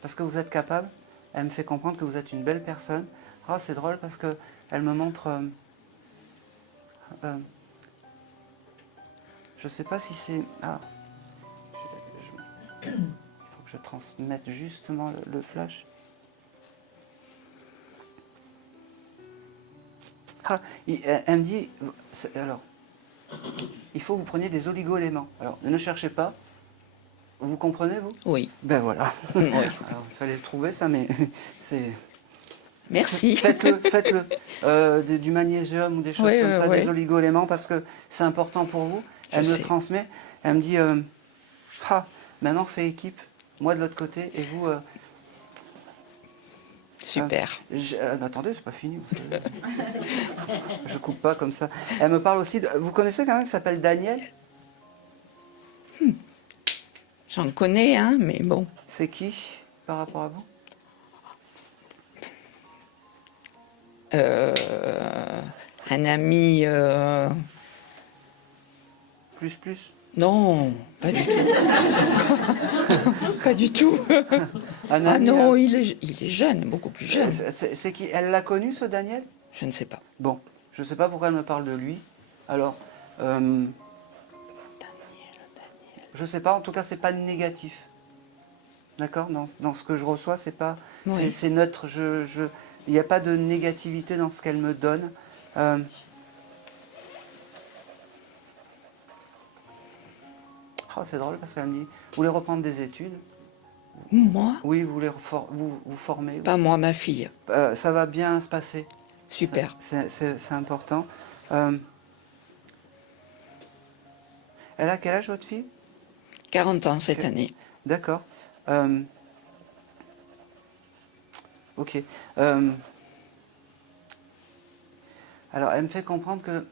parce que vous êtes capable. Elle me fait comprendre que vous êtes une belle personne. C'est drôle parce que elle me montre. Je sais pas si c'est. Il faut que je transmette justement le flash. Elle me dit, alors, il faut que vous preniez des oligo-éléments. Alors, ne cherchez pas. Vous comprenez, vous? Oui. Ben voilà. Oui. Alors, il fallait le trouver, ça, mais c'est... Merci. Faites-le. Du magnésium ou des choses comme ça, des oligo-éléments, parce que c'est important pour vous. Elle me transmet. Elle me dit, maintenant, fais équipe. Moi, de l'autre côté, et vous... Super. Attendez, c'est pas fini. Je coupe pas comme ça. Elle me parle aussi vous connaissez quelqu'un qui s'appelle Daniel? J'en connais, hein, mais bon. C'est qui par rapport à vous? Un ami... Plus? Non, pas du tout. Pas du tout. Un Ah ami, non, il est jeune, beaucoup plus jeune. C'est qui? Elle l'a connu, ce Daniel? Je ne sais pas. Bon, je sais pas pourquoi elle me parle de lui. Alors, je sais pas, en tout cas, c'est pas négatif. D'accord? Dans ce que je reçois, c'est pas... Oui. C'est neutre. Il n'y a pas de négativité dans ce qu'elle me donne. C'est drôle parce qu'elle me dit, vous voulez reprendre des études? Moi? Oui, vous voulez vous former? Pas moi, ma fille. Ça va bien se passer. Super. C'est important. Elle a quel âge, votre fille? 40 ans cette année. D'accord. Ok. Alors, elle me fait comprendre que...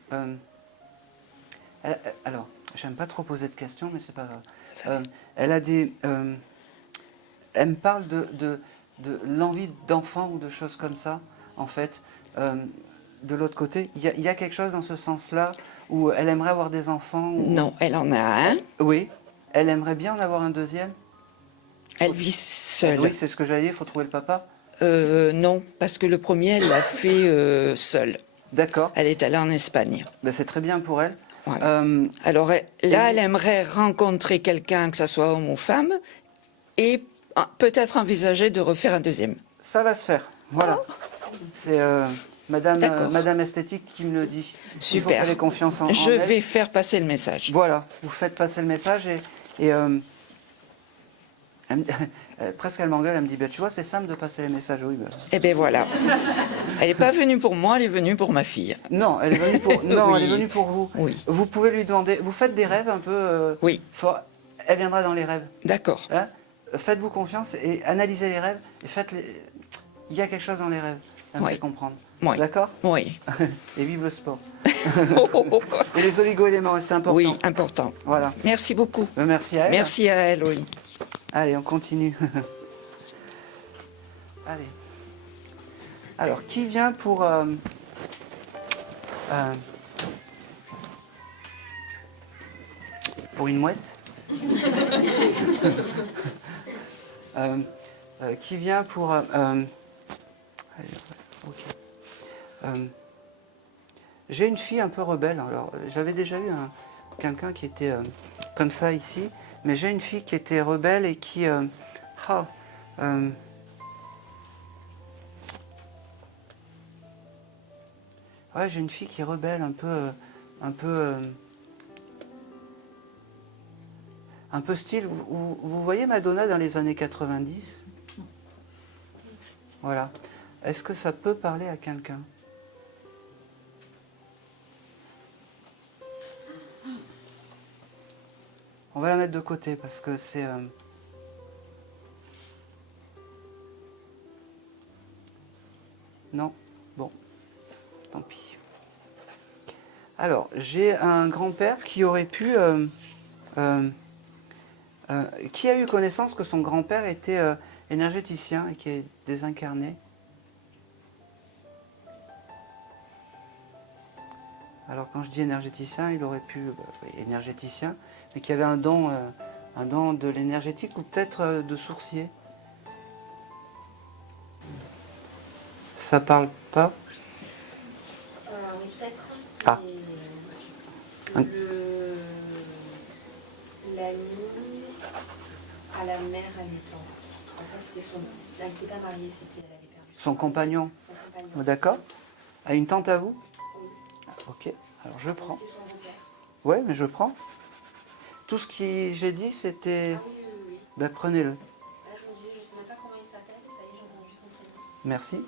alors, j'aime pas trop poser de questions, mais c'est pas grave. Elle a des... elle me parle de l'envie d'enfant ou de choses comme ça, en fait. De l'autre côté, il y a quelque chose dans ce sens-là où elle aimerait avoir des enfants Non, elle en a un. Oui. Elle aimerait bien en avoir un deuxième? Elle vit seule. Oui, c'est ce que j'allais dire, il faut trouver le papa. Non, parce que le premier, elle l'a fait seule. D'accord. Elle est allée en Espagne. Ben, c'est très bien pour elle. Voilà. Alors là, elle aimerait rencontrer quelqu'un, que ce soit homme ou femme, et peut-être envisager de refaire un deuxième. Ça va se faire. Voilà. C'est Madame Esthétique qui me le dit. Il faut Super. qu'elle ait confiance en Je elle. vais faire passer le message. Voilà. Vous faites passer le message et presque elle m'engueule. Elle me dit, ben, tu vois, c'est simple de passer les messages. Oui, ben. Eh bien voilà. Elle n'est pas venue pour moi, elle est venue pour ma fille. Non, elle est venue pour. Non, Oui. elle est venue pour vous. Oui. Vous pouvez lui demander. Vous faites des rêves un peu. Oui. Forts. Elle viendra dans les rêves. D'accord. Hein. Faites-vous confiance et analysez les rêves et faites-les. Il y a quelque chose dans les rêves. Elle me Oui. fait comprendre. Oui. D'accord. Oui. Et vive le sport. Et les oligo-éléments, c'est important. Oui, important. Voilà. Merci beaucoup. Merci à elle. Merci à elle, oui. Allez, on continue. Allez. Alors, qui vient pour... pour une mouette qui vient pour... allez, ok. J'ai une fille un peu rebelle. Alors, j'avais déjà eu quelqu'un qui était comme ça ici, mais j'ai une fille qui était rebelle et qui... ouais, j'ai une fille qui est rebelle, un peu style. Vous voyez Madonna dans les années 90 ? Voilà. Est-ce que ça peut parler à quelqu'un ? On va la mettre de côté parce que c'est... Non ? Bon. Tant pis. Alors, j'ai un grand-père qui aurait pu... qui a eu connaissance que son grand-père était énergéticien et qui est désincarné. Alors quand je dis énergéticien, il aurait pu... énergéticien, mais qui avait un don de l'énergétique ou peut-être de sourcier. Ça parle pas ? Oui, peut-être. Ah. Et, l'ami à la mère, à une tante. En fait, c'était son... Elle n'était pas mariée, c'était... Elle avait perdu Son compagnon. Son compagnon. D'accord. À une tante à vous ? Oui. Ok, alors je prends. C'était son beau-père. Ouais, mais je prends. Tout ce que j'ai dit, c'était... Ah oui, oui, oui. Ben, prenez-le. Là, je me disais, je ne sais même pas comment il s'appelle. Ça y est, j'ai entendu son prénom. Merci.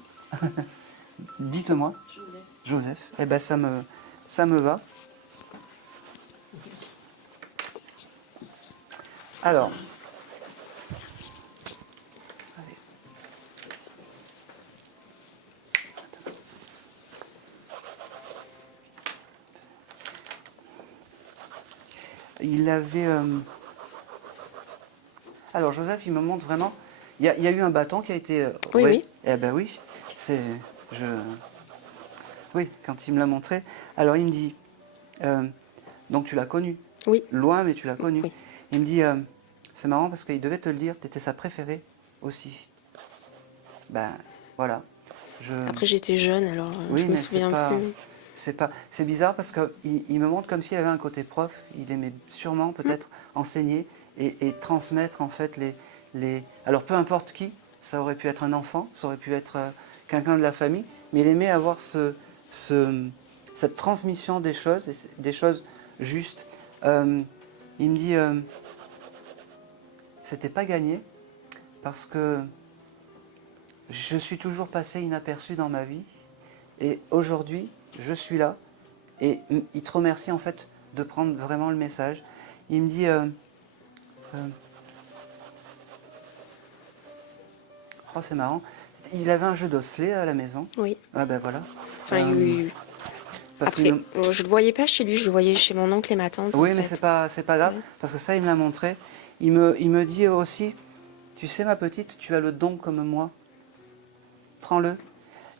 Dites-moi. Joseph. Joseph. Eh ben, ça me va. Alors. Merci. Allez. Il avait... Alors, Joseph, il me montre vraiment... Il y a eu un bâton qui a été... Oui, ouais. oui. Eh ben oui. Oui, quand il me l'a montré. Alors, il me dit... donc, tu l'as connu. Oui. Loin, mais tu l'as connu. Oui. Il me dit... c'est marrant parce qu'il devait te le dire. Tu étais sa préférée aussi. Ben, voilà. Après, j'étais jeune, alors Oui, je me mais souviens plus. C'est bizarre parce qu'il me montre comme s'il avait un côté prof. Il aimait sûrement peut-être enseigner et transmettre en fait les... Alors peu importe qui, ça aurait pu être un enfant, ça aurait pu être quelqu'un de la famille, mais il aimait avoir cette transmission des choses justes. Il me dit, c'était pas gagné parce que je suis toujours passé inaperçu dans ma vie et aujourd'hui je suis là et il te remercie en fait de prendre vraiment le message. Il me dit oh, c'est marrant, il avait un jeu d'osselets à la maison. Oui. Ah ben voilà. Enfin, Parce après, je le voyais pas chez lui, je le voyais chez mon oncle et ma tante. oui, en mais fait. c'est pas grave, Oui. parce que ça, il me l'a montré. Il me dit aussi, tu sais ma petite, tu as le don comme moi. Prends-le.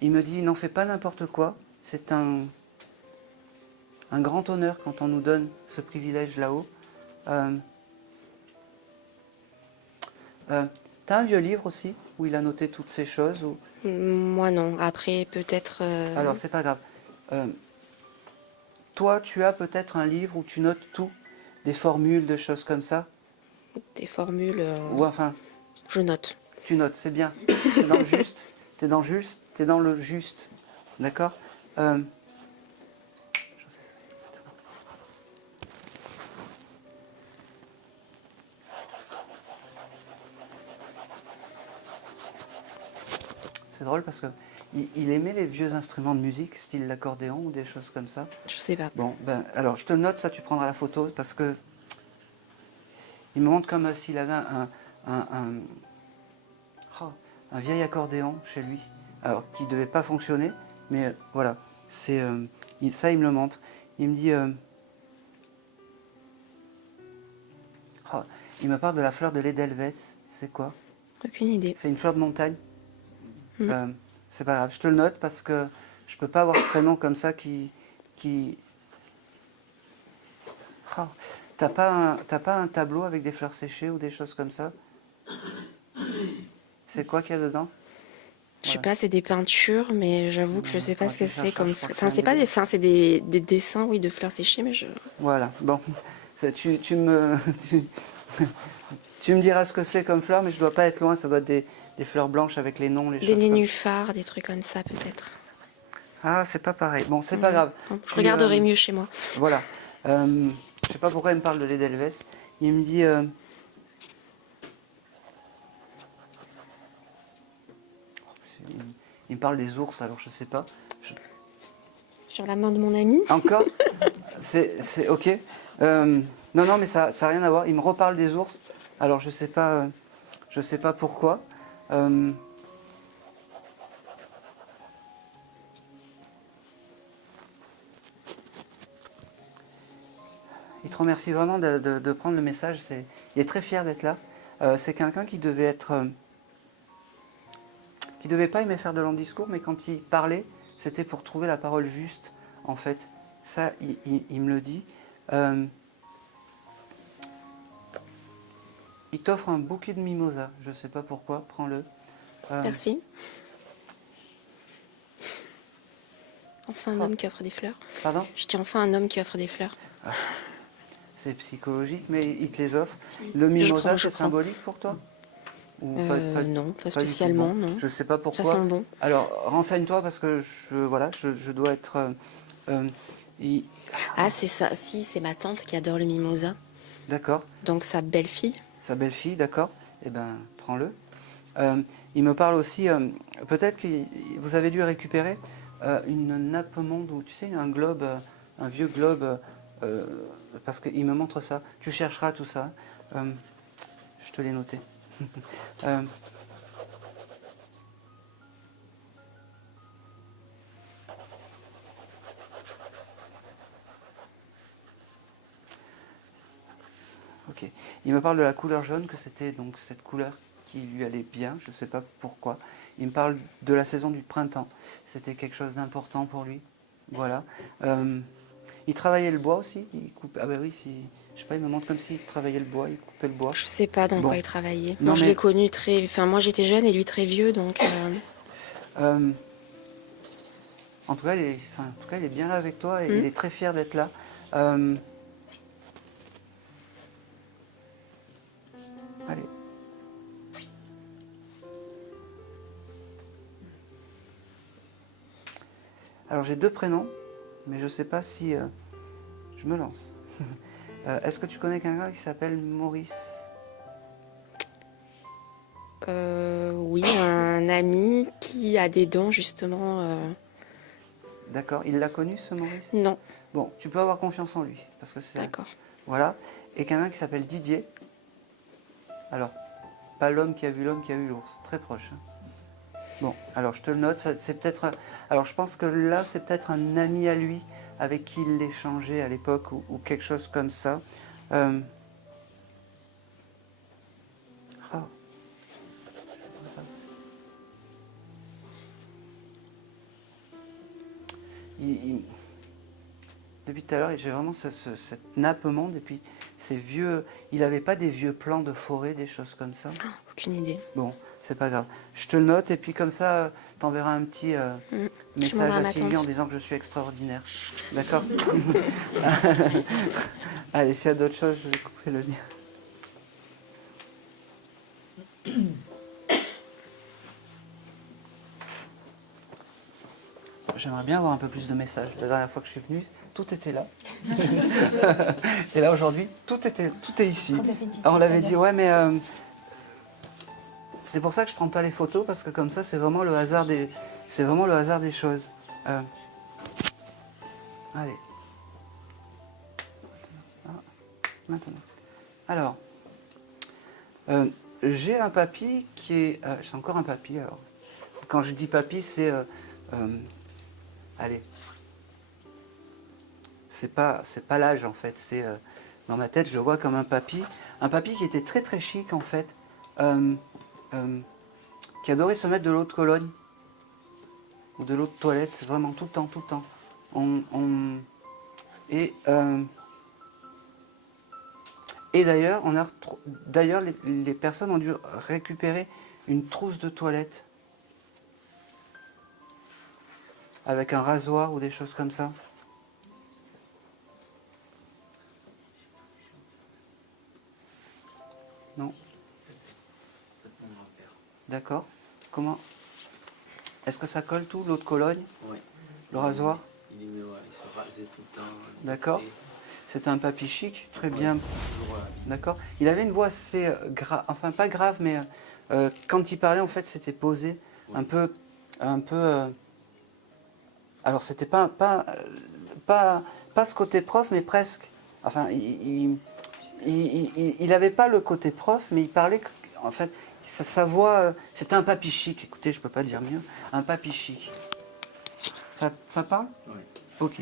Il me dit, n'en fais pas n'importe quoi. C'est un grand honneur quand on nous donne ce privilège là-haut. T'as un vieux livre aussi où il a noté toutes ces choses ou... Moi non. Après, peut-être. Alors, c'est pas grave. Toi, tu as peut-être un livre où tu notes tout, des formules, des choses comme ça. Des formules. Ou enfin, Je note. tu notes, c'est bien. T'es dans le juste. T'es dans le juste. D'accord. C'est drôle parce que il aimait les vieux instruments de musique, style l'accordéon ou des choses comme ça. Je sais pas. Bon, ben, alors je te le note, ça tu prendras la photo parce que il me montre comme s'il avait oh, un vieil accordéon chez lui, alors qui ne devait pas fonctionner, mais voilà, c'est ça il me le montre. Il me dit, oh, il me parle de la fleur de l'Edelweiss, c'est quoi? Aucune idée. C'est une fleur de montagne. C'est pas grave, je te le note parce que je peux pas avoir de prénom comme ça qui... Oh, t'as pas un tableau avec des fleurs séchées ou des choses comme ça? C'est quoi qu'il y a dedans? Je sais pas, c'est des peintures, mais j'avoue que je sais pas ce que c'est comme. je crois que Enfin, c'est c'est un pas modèle. des. Enfin, c'est des dessins, oui, de fleurs séchées, mais je. Voilà, bon, tu me... tu me diras ce que c'est comme fleur, mais je dois pas être loin, ça doit être des fleurs blanches avec les noms, les Des choses comme... nénuphars, des trucs comme ça, peut-être. Ah, c'est pas pareil. Bon, c'est pas grave. Je regarderai mieux chez moi. Voilà. Je sais pas pourquoi il me parle de l'Edelweiss. Il me dit... il me parle des ours, alors je sais pas. Sur la main de mon ami. Encore? C'est ok. Non, mais ça n'a rien à voir. Il me reparle des ours. Alors je sais pas pourquoi. Il te remercie vraiment de prendre le message. Il est très fier d'être là. C'est quelqu'un qui devait être, qui devait pas aimer faire de longs discours, mais quand il parlait, c'était pour trouver la parole juste, en fait. Ça, il me le dit. Il t'offre un bouquet de mimosa. Je ne sais pas pourquoi. Prends-le. Merci. Enfin un homme qui offre des fleurs. Pardon? Je dis enfin un homme qui offre des fleurs. C'est psychologique, mais il te les offre. Le Je mimosa, prends, je c'est prends. symbolique pour toi? Ou Non, pas du tout, spécialement, bon. non. Je ne sais pas pourquoi. Ça sent bon. Alors, renseigne-toi parce que je dois être... Ah, c'est ça. Si, c'est ma tante qui adore le mimosa. D'accord. Donc sa belle-fille. Sa belle-fille, d'accord. Eh ben, prends-le. Il me parle aussi... peut-être que vous avez dû récupérer une nappe monde, ou tu sais, un globe, un vieux globe, parce qu'il me montre ça. Tu chercheras tout ça. Je te l'ai noté. Ok. Il me parle de la couleur jaune, que c'était donc cette couleur qui lui allait bien, je ne sais pas pourquoi. Il me parle de la saison du printemps. C'était quelque chose d'important pour lui. Voilà. Il travaillait le bois aussi. Il coupe... Ah ben oui, si... je sais pas, il me montre comme s'il travaillait le bois, il coupait le bois. Je sais pas dans Bon. quoi il travaillait. Non, Moi, je mais- l'ai connu très. Enfin, moi, j'étais jeune et lui très vieux, donc. En tout cas, il est bien là avec toi et il est très fier d'être là. Allez. Alors j'ai deux prénoms, mais je ne sais pas si je me lance. Est-ce que tu connais quelqu'un qui s'appelle Maurice? Oui, un ami qui a des dons, justement. D'accord. Il l'a connu, ce Maurice? Non, Bon, tu peux avoir confiance en lui. Parce que c'est... d'accord. Voilà. Et quelqu'un qui s'appelle Didier. Alors, pas l'homme qui a vu l'homme qui a eu l'ours. Très proche. Hein. Bon, alors je te le note. C'est peut-être... Alors je pense que là, c'est peut-être un ami à lui avec qui il échangeait à l'époque ou quelque chose comme ça. Oh. Depuis tout à l'heure, j'ai vraiment cette nappe monde et puis ces vieux... Il n'avait pas des vieux plans de forêt, des choses comme ça? Aucune idée. Bon, C'est pas grave. Je te le note et puis comme ça, t'enverras un petit Je message m'envoie à à ma Sylvie en tante. disant que je suis extraordinaire. D'accord. Allez, s'il y a d'autres choses, je vais couper le lien. J'aimerais bien avoir un peu plus de messages. La dernière fois que je suis venu, tout était là. Et là, aujourd'hui, tout est ici. On l'avait dit, ouais, mais c'est pour ça que je prends pas les photos, parce que comme ça, c'est vraiment le hasard des choses. Allez. Maintenant. Alors, j'ai un papy qui est... c'est encore un papy, alors. Quand je dis papy, c'est... allez. C'est pas l'âge, en fait. C'est dans ma tête, je le vois comme un papy. Un papy qui était très très chic, en fait. Qui adorait se mettre de l'eau de Cologne. Ou de l'eau de toilette. Vraiment, tout le temps, tout le temps. Et d'ailleurs, les personnes ont dû récupérer une trousse de toilette avec un rasoir ou des choses comme ça. Non? Peut-être mon grand-père. D'accord. Comment? Est-ce que ça colle tout, l'eau de Cologne? Oui. Le rasoir? Il se rasait tout le temps. D'accord. C'était un papy chic, très bien. Toujours, D'accord. Il avait une voix assez grave, enfin pas grave, mais quand il parlait, en fait, c'était posé, Oui. un peu. Alors, c'était pas ce côté prof, mais presque. Enfin, il n'avait pas le côté prof, mais il parlait, en fait, sa voix, c'était un papy chic. Écoutez, je peux pas dire mieux. Un papy chic. Ça parle? Oui. Ok.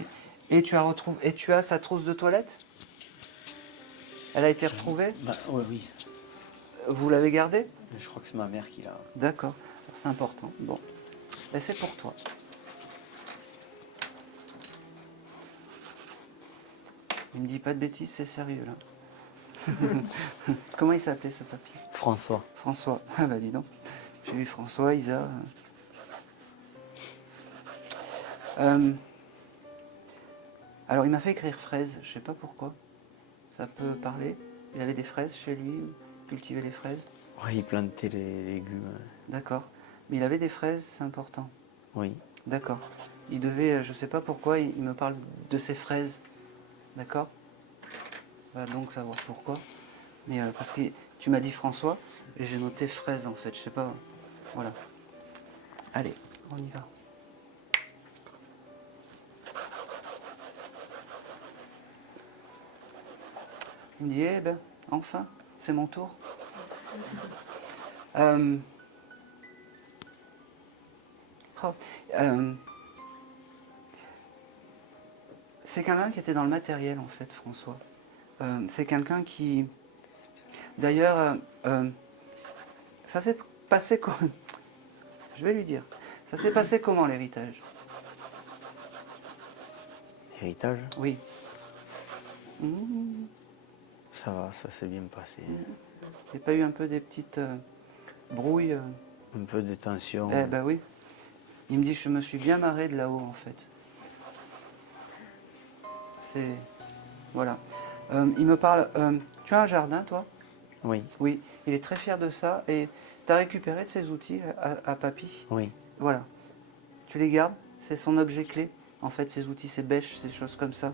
Et tu as sa trousse de toilette? Elle a été retrouvée? Bah, oui, oui. Vous l'avez gardée? Je crois que c'est ma mère qui l'a. D'accord. C'est important. Bon. Ben, c'est pour toi. Il me dit pas de bêtises, c'est sérieux là. Comment il s'appelait ce papy? François. François. Ah bah dis donc. J'ai vu François, Isa. Alors il m'a fait écrire fraise, je sais pas pourquoi. Ça peut parler. Il avait des fraises chez lui, cultivait les fraises. Oui, il plantait les légumes. D'accord. Mais il avait des fraises, c'est important. Oui. D'accord. Il devait, je sais pas pourquoi, il me parle de ses fraises. D'accord. Va donc savoir pourquoi. Mais parce que tu m'as dit François, et j'ai noté fraises en fait, je sais pas. Voilà. Allez, on y va. Il me dit, eh ben, enfin, c'est mon tour. C'est quelqu'un qui était dans le matériel en fait, François. C'est quelqu'un qui... D'ailleurs, ça s'est passé comment... Je vais lui dire. Ça s'est passé comment l'héritage? Héritage? Oui. Mmh. Ça va, ça s'est bien passé. Il n'y a pas eu un peu des petites brouilles Un peu de tension. Eh ben oui. Il me dit, je me suis bien marré de là-haut en fait. C'est... Voilà. Il me parle... tu as un jardin toi? Oui. Oui. Il est très fier de ça et tu as récupéré de ses outils à papy? Oui. Voilà. Tu les gardes, c'est son objet clé. En fait, ces outils, ces bêches, ces choses comme ça.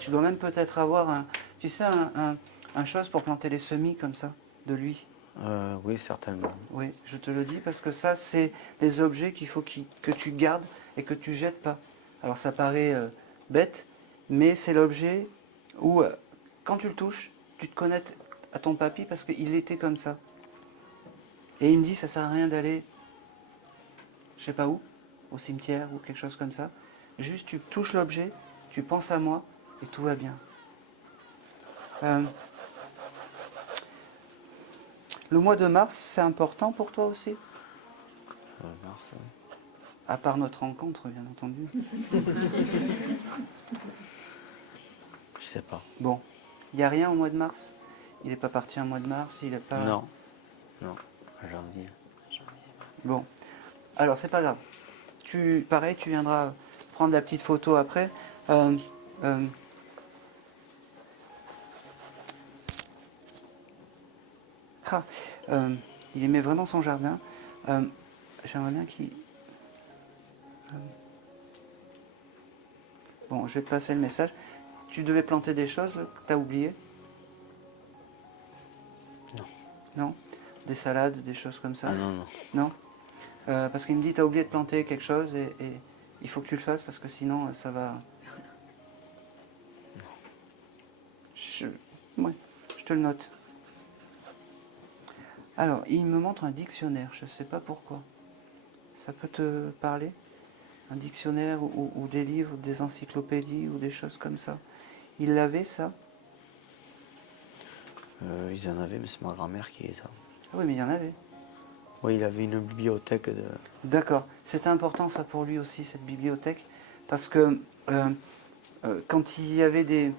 Tu dois même peut-être avoir un chose pour planter les semis comme ça, de lui. Oui, certainement. Oui, je te le dis parce que ça, c'est les objets qu'il faut que tu gardes et que tu jettes pas. Alors ça paraît bête, mais c'est l'objet où, quand tu le touches, tu te connectes à ton papy parce qu'il était comme ça. Et il me dit, ça sert à rien d'aller, je sais pas où, au cimetière ou quelque chose comme ça. Juste, tu touches l'objet, tu penses à moi et tout va bien. Le mois de mars, c'est important pour toi aussi? Mars, oui. À part notre rencontre, bien entendu. Je sais pas. Bon, il n'y a rien au mois de mars? Il n'est pas parti un mois de mars? Il est pas... Non. Non, en janvier. Bon, alors c'est pas grave. Pareil, tu viendras prendre la petite photo après. Ah, il aimait vraiment son jardin. J'aimerais bien qu'il... Bon, je vais te passer le message. Tu devais planter des choses que tu as oubliées? Non. Non? Des salades, des choses comme ça? Ah non, non. Non? Parce qu'il me dit, tu as oublié de planter quelque chose et il faut que tu le fasses parce que sinon ça va... Ouais, je te le note. Alors, il me montre un dictionnaire, je ne sais pas pourquoi. Ça peut te parler? Un dictionnaire ou des livres, des encyclopédies ou des choses comme ça. Il l'avait, ça? Ils en avaient, mais c'est ma grand-mère qui est ça. Ah oui, mais il y en avait. Oui, il avait une bibliothèque de... D'accord. C'était important, ça, pour lui aussi, cette bibliothèque. Parce que quand il y avait des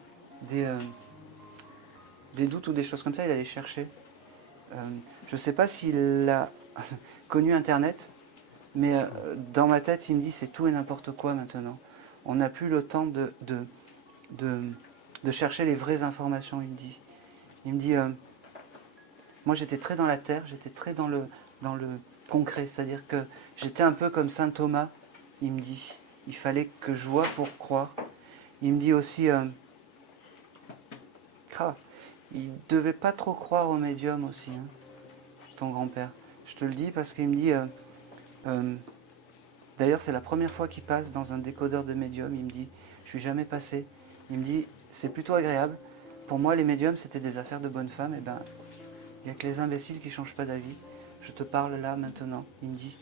doutes ou des choses comme ça, il allait chercher. Je ne sais pas s'il a connu Internet, mais dans ma tête, il me dit c'est tout et n'importe quoi maintenant. On n'a plus le temps de chercher les vraies informations, il me dit. Il me dit, moi j'étais très dans la terre, j'étais très dans le concret, c'est-à-dire que j'étais un peu comme saint Thomas, il me dit. Il fallait que je voie pour croire. Il me dit aussi, il ne devait pas trop croire aux médiums aussi, hein, ton grand-père. Je te le dis parce qu'il me dit, d'ailleurs c'est la première fois qu'il passe dans un décodeur de médium, il me dit, je suis jamais passé. Il me dit, c'est plutôt agréable. Pour moi les médiums c'était des affaires de bonnes femmes, et ben il n'y a que les imbéciles qui ne changent pas d'avis. Je te parle là maintenant, il me dit.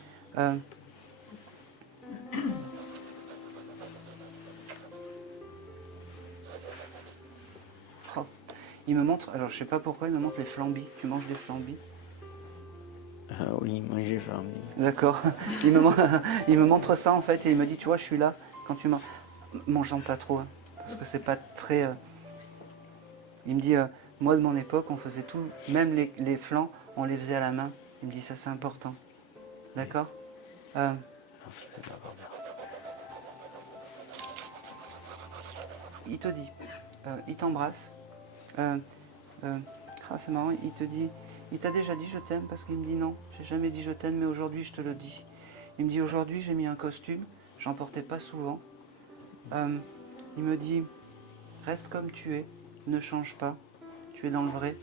Il me montre, alors je sais pas pourquoi, il me montre les flambis. Tu manges des flambis? Oui, moi j'ai fait un... D'accord. Il me montre ça en fait et il me dit, tu vois, je suis là quand tu manges. Mange-en pas trop, hein, parce que c'est pas très... Il me dit, moi de mon époque, on faisait tout, même les flancs, on les faisait à la main. Il me dit, ça c'est important. D'accord? Il te dit, il t'embrasse. C'est marrant, il te dit, il t'a déjà dit je t'aime parce qu'il me dit non, j'ai jamais dit je t'aime, mais aujourd'hui je te le dis. Il me dit aujourd'hui j'ai mis un costume, j'en portais pas souvent. Il me dit reste comme tu es, ne change pas, tu es dans le vrai.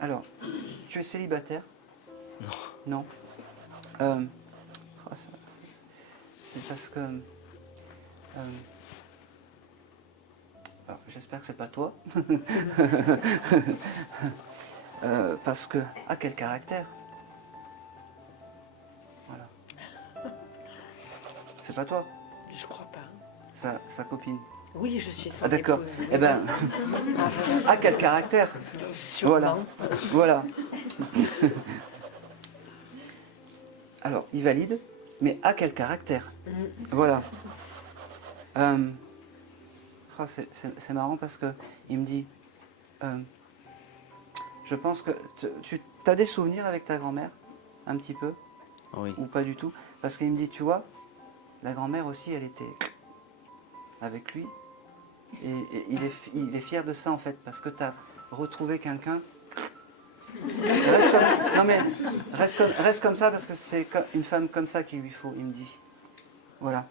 Alors, tu es célibataire? Non. Non. C'est parce que... j'espère que c'est pas toi. Parce que... Ah, quel caractère! Voilà. C'est pas toi? Je crois pas. Sa copine. Oui, je suis son Ah d'accord. épouse. Eh ben... Ah, quel caractère! Voilà. Voilà. Alors, il valide, mais à quel caractère? Voilà. C'est marrant parce que il me dit, je pense que tu as des souvenirs avec ta grand-mère, un petit peu, Oui. ou pas du tout, parce qu'il me dit, tu vois, la grand-mère aussi, elle était avec lui, et il est fier de ça en fait, parce que tu as retrouvé quelqu'un. Reste comme ça parce que c'est une femme comme ça qu'il lui faut, il me dit. Voilà.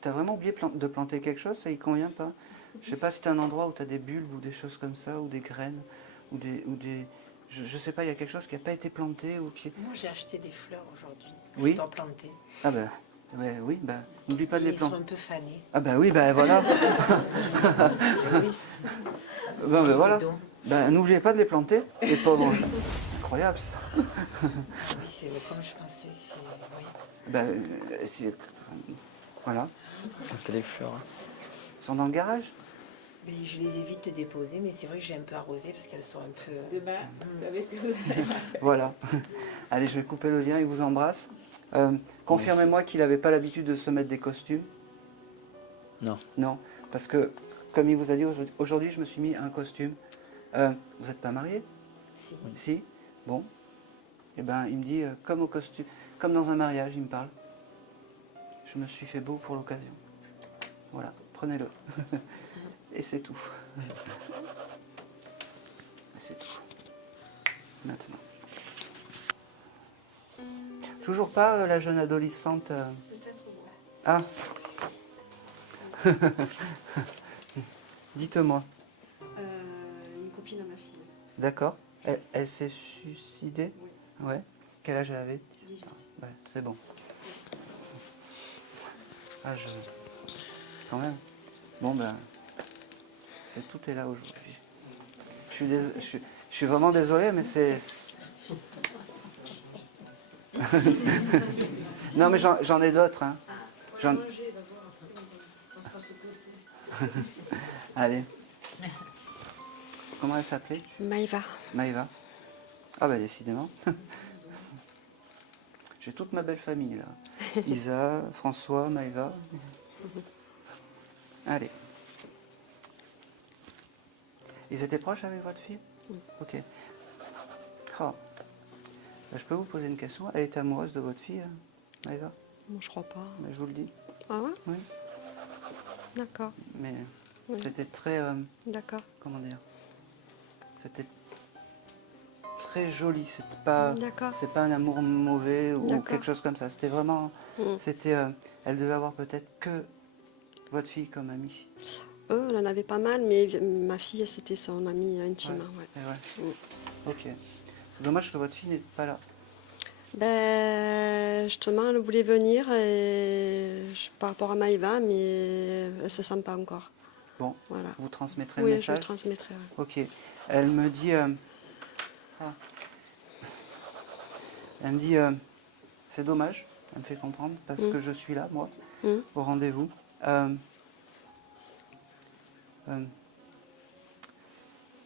T'as vraiment oublié de planter quelque chose, ça y convient pas? Je sais pas si t'as un endroit où t'as des bulbes ou des choses comme ça, ou des graines, ou des... Je sais pas, il y a quelque chose qui n'a pas été planté ou qui... Moi, j'ai acheté des fleurs aujourd'hui. Oui. Je dois planter. Ah ben... Ouais, oui, ben, n'oublie pas de les Ils sont planter. un peu fanés. Ah ben oui, ben voilà. Oui. Ben voilà. Donc. Ben, n'oubliez pas de les planter, les pauvres. incroyable ça. Oui, c'est comme je pensais. Oui. Ben, voilà. Quand les fleurs. Ils sont dans le garage. Mais je les ai vite déposées, mais c'est vrai que j'ai un peu arrosé parce qu'elles sont un peu. Demain, vous savez ce que vous avez. Voilà. Allez, je vais couper le lien, il vous embrasse. Confirmez-moi qu'il n'avait pas l'habitude de se mettre des costumes. Non. Non, parce que, comme il vous a dit, aujourd'hui je me suis mis un costume. Vous n'êtes pas marié? Si. Si. Bon. Eh ben, il me dit, comme au costume, comme dans un mariage, il me parle. Je me suis fait beau pour l'occasion. Voilà, prenez-le. Et c'est tout. Et c'est tout. Maintenant. Toujours pas la jeune adolescente. Peut-être moi. Ah. Dites-moi. Une copine à ma fille, D'accord. Elle s'est suicidée? Oui. Ouais. Quel âge elle avait? 18. Ouais, c'est bon. Ah, quand même. Bon, ben, tout est là aujourd'hui. Je suis vraiment désolé, mais c'est... Non, mais j'en ai d'autres. Hein. Allez. Comment elle s'appelait? Maïva. Maïva. Ah, ben, décidément. J'ai toute ma belle famille, là. Isa, François, Maïva. Allez. Ils étaient proches avec votre fille? Oui. Ok. Oh. Je peux vous poser une question? Elle était amoureuse de votre fille, Maïva? Bon, je crois pas. Mais je vous le dis. Ah ouais? Oui. D'accord. Mais Oui. c'était très... D'accord. comment dire? C'était très joli. D'accord. C'est pas un amour mauvais ou D'accord. quelque chose comme ça. C'était vraiment... Mm. C'était... elle devait avoir peut-être que votre fille comme amie. Eux, elle en avait pas mal, mais ma fille, c'était son amie intime. Ouais. Et ouais. Mm. Ok. C'est dommage que votre fille n'est pas là. Ben, justement, elle voulait venir par rapport à Maïva, mais elle ne se sent pas encore. Bon, Voilà. vous transmettrez le Oui, je message. le transmettrai. Ouais. Ok. Elle me dit... Elle me dit... c'est dommage. Elle me fait comprendre parce que je suis là, moi, au rendez-vous.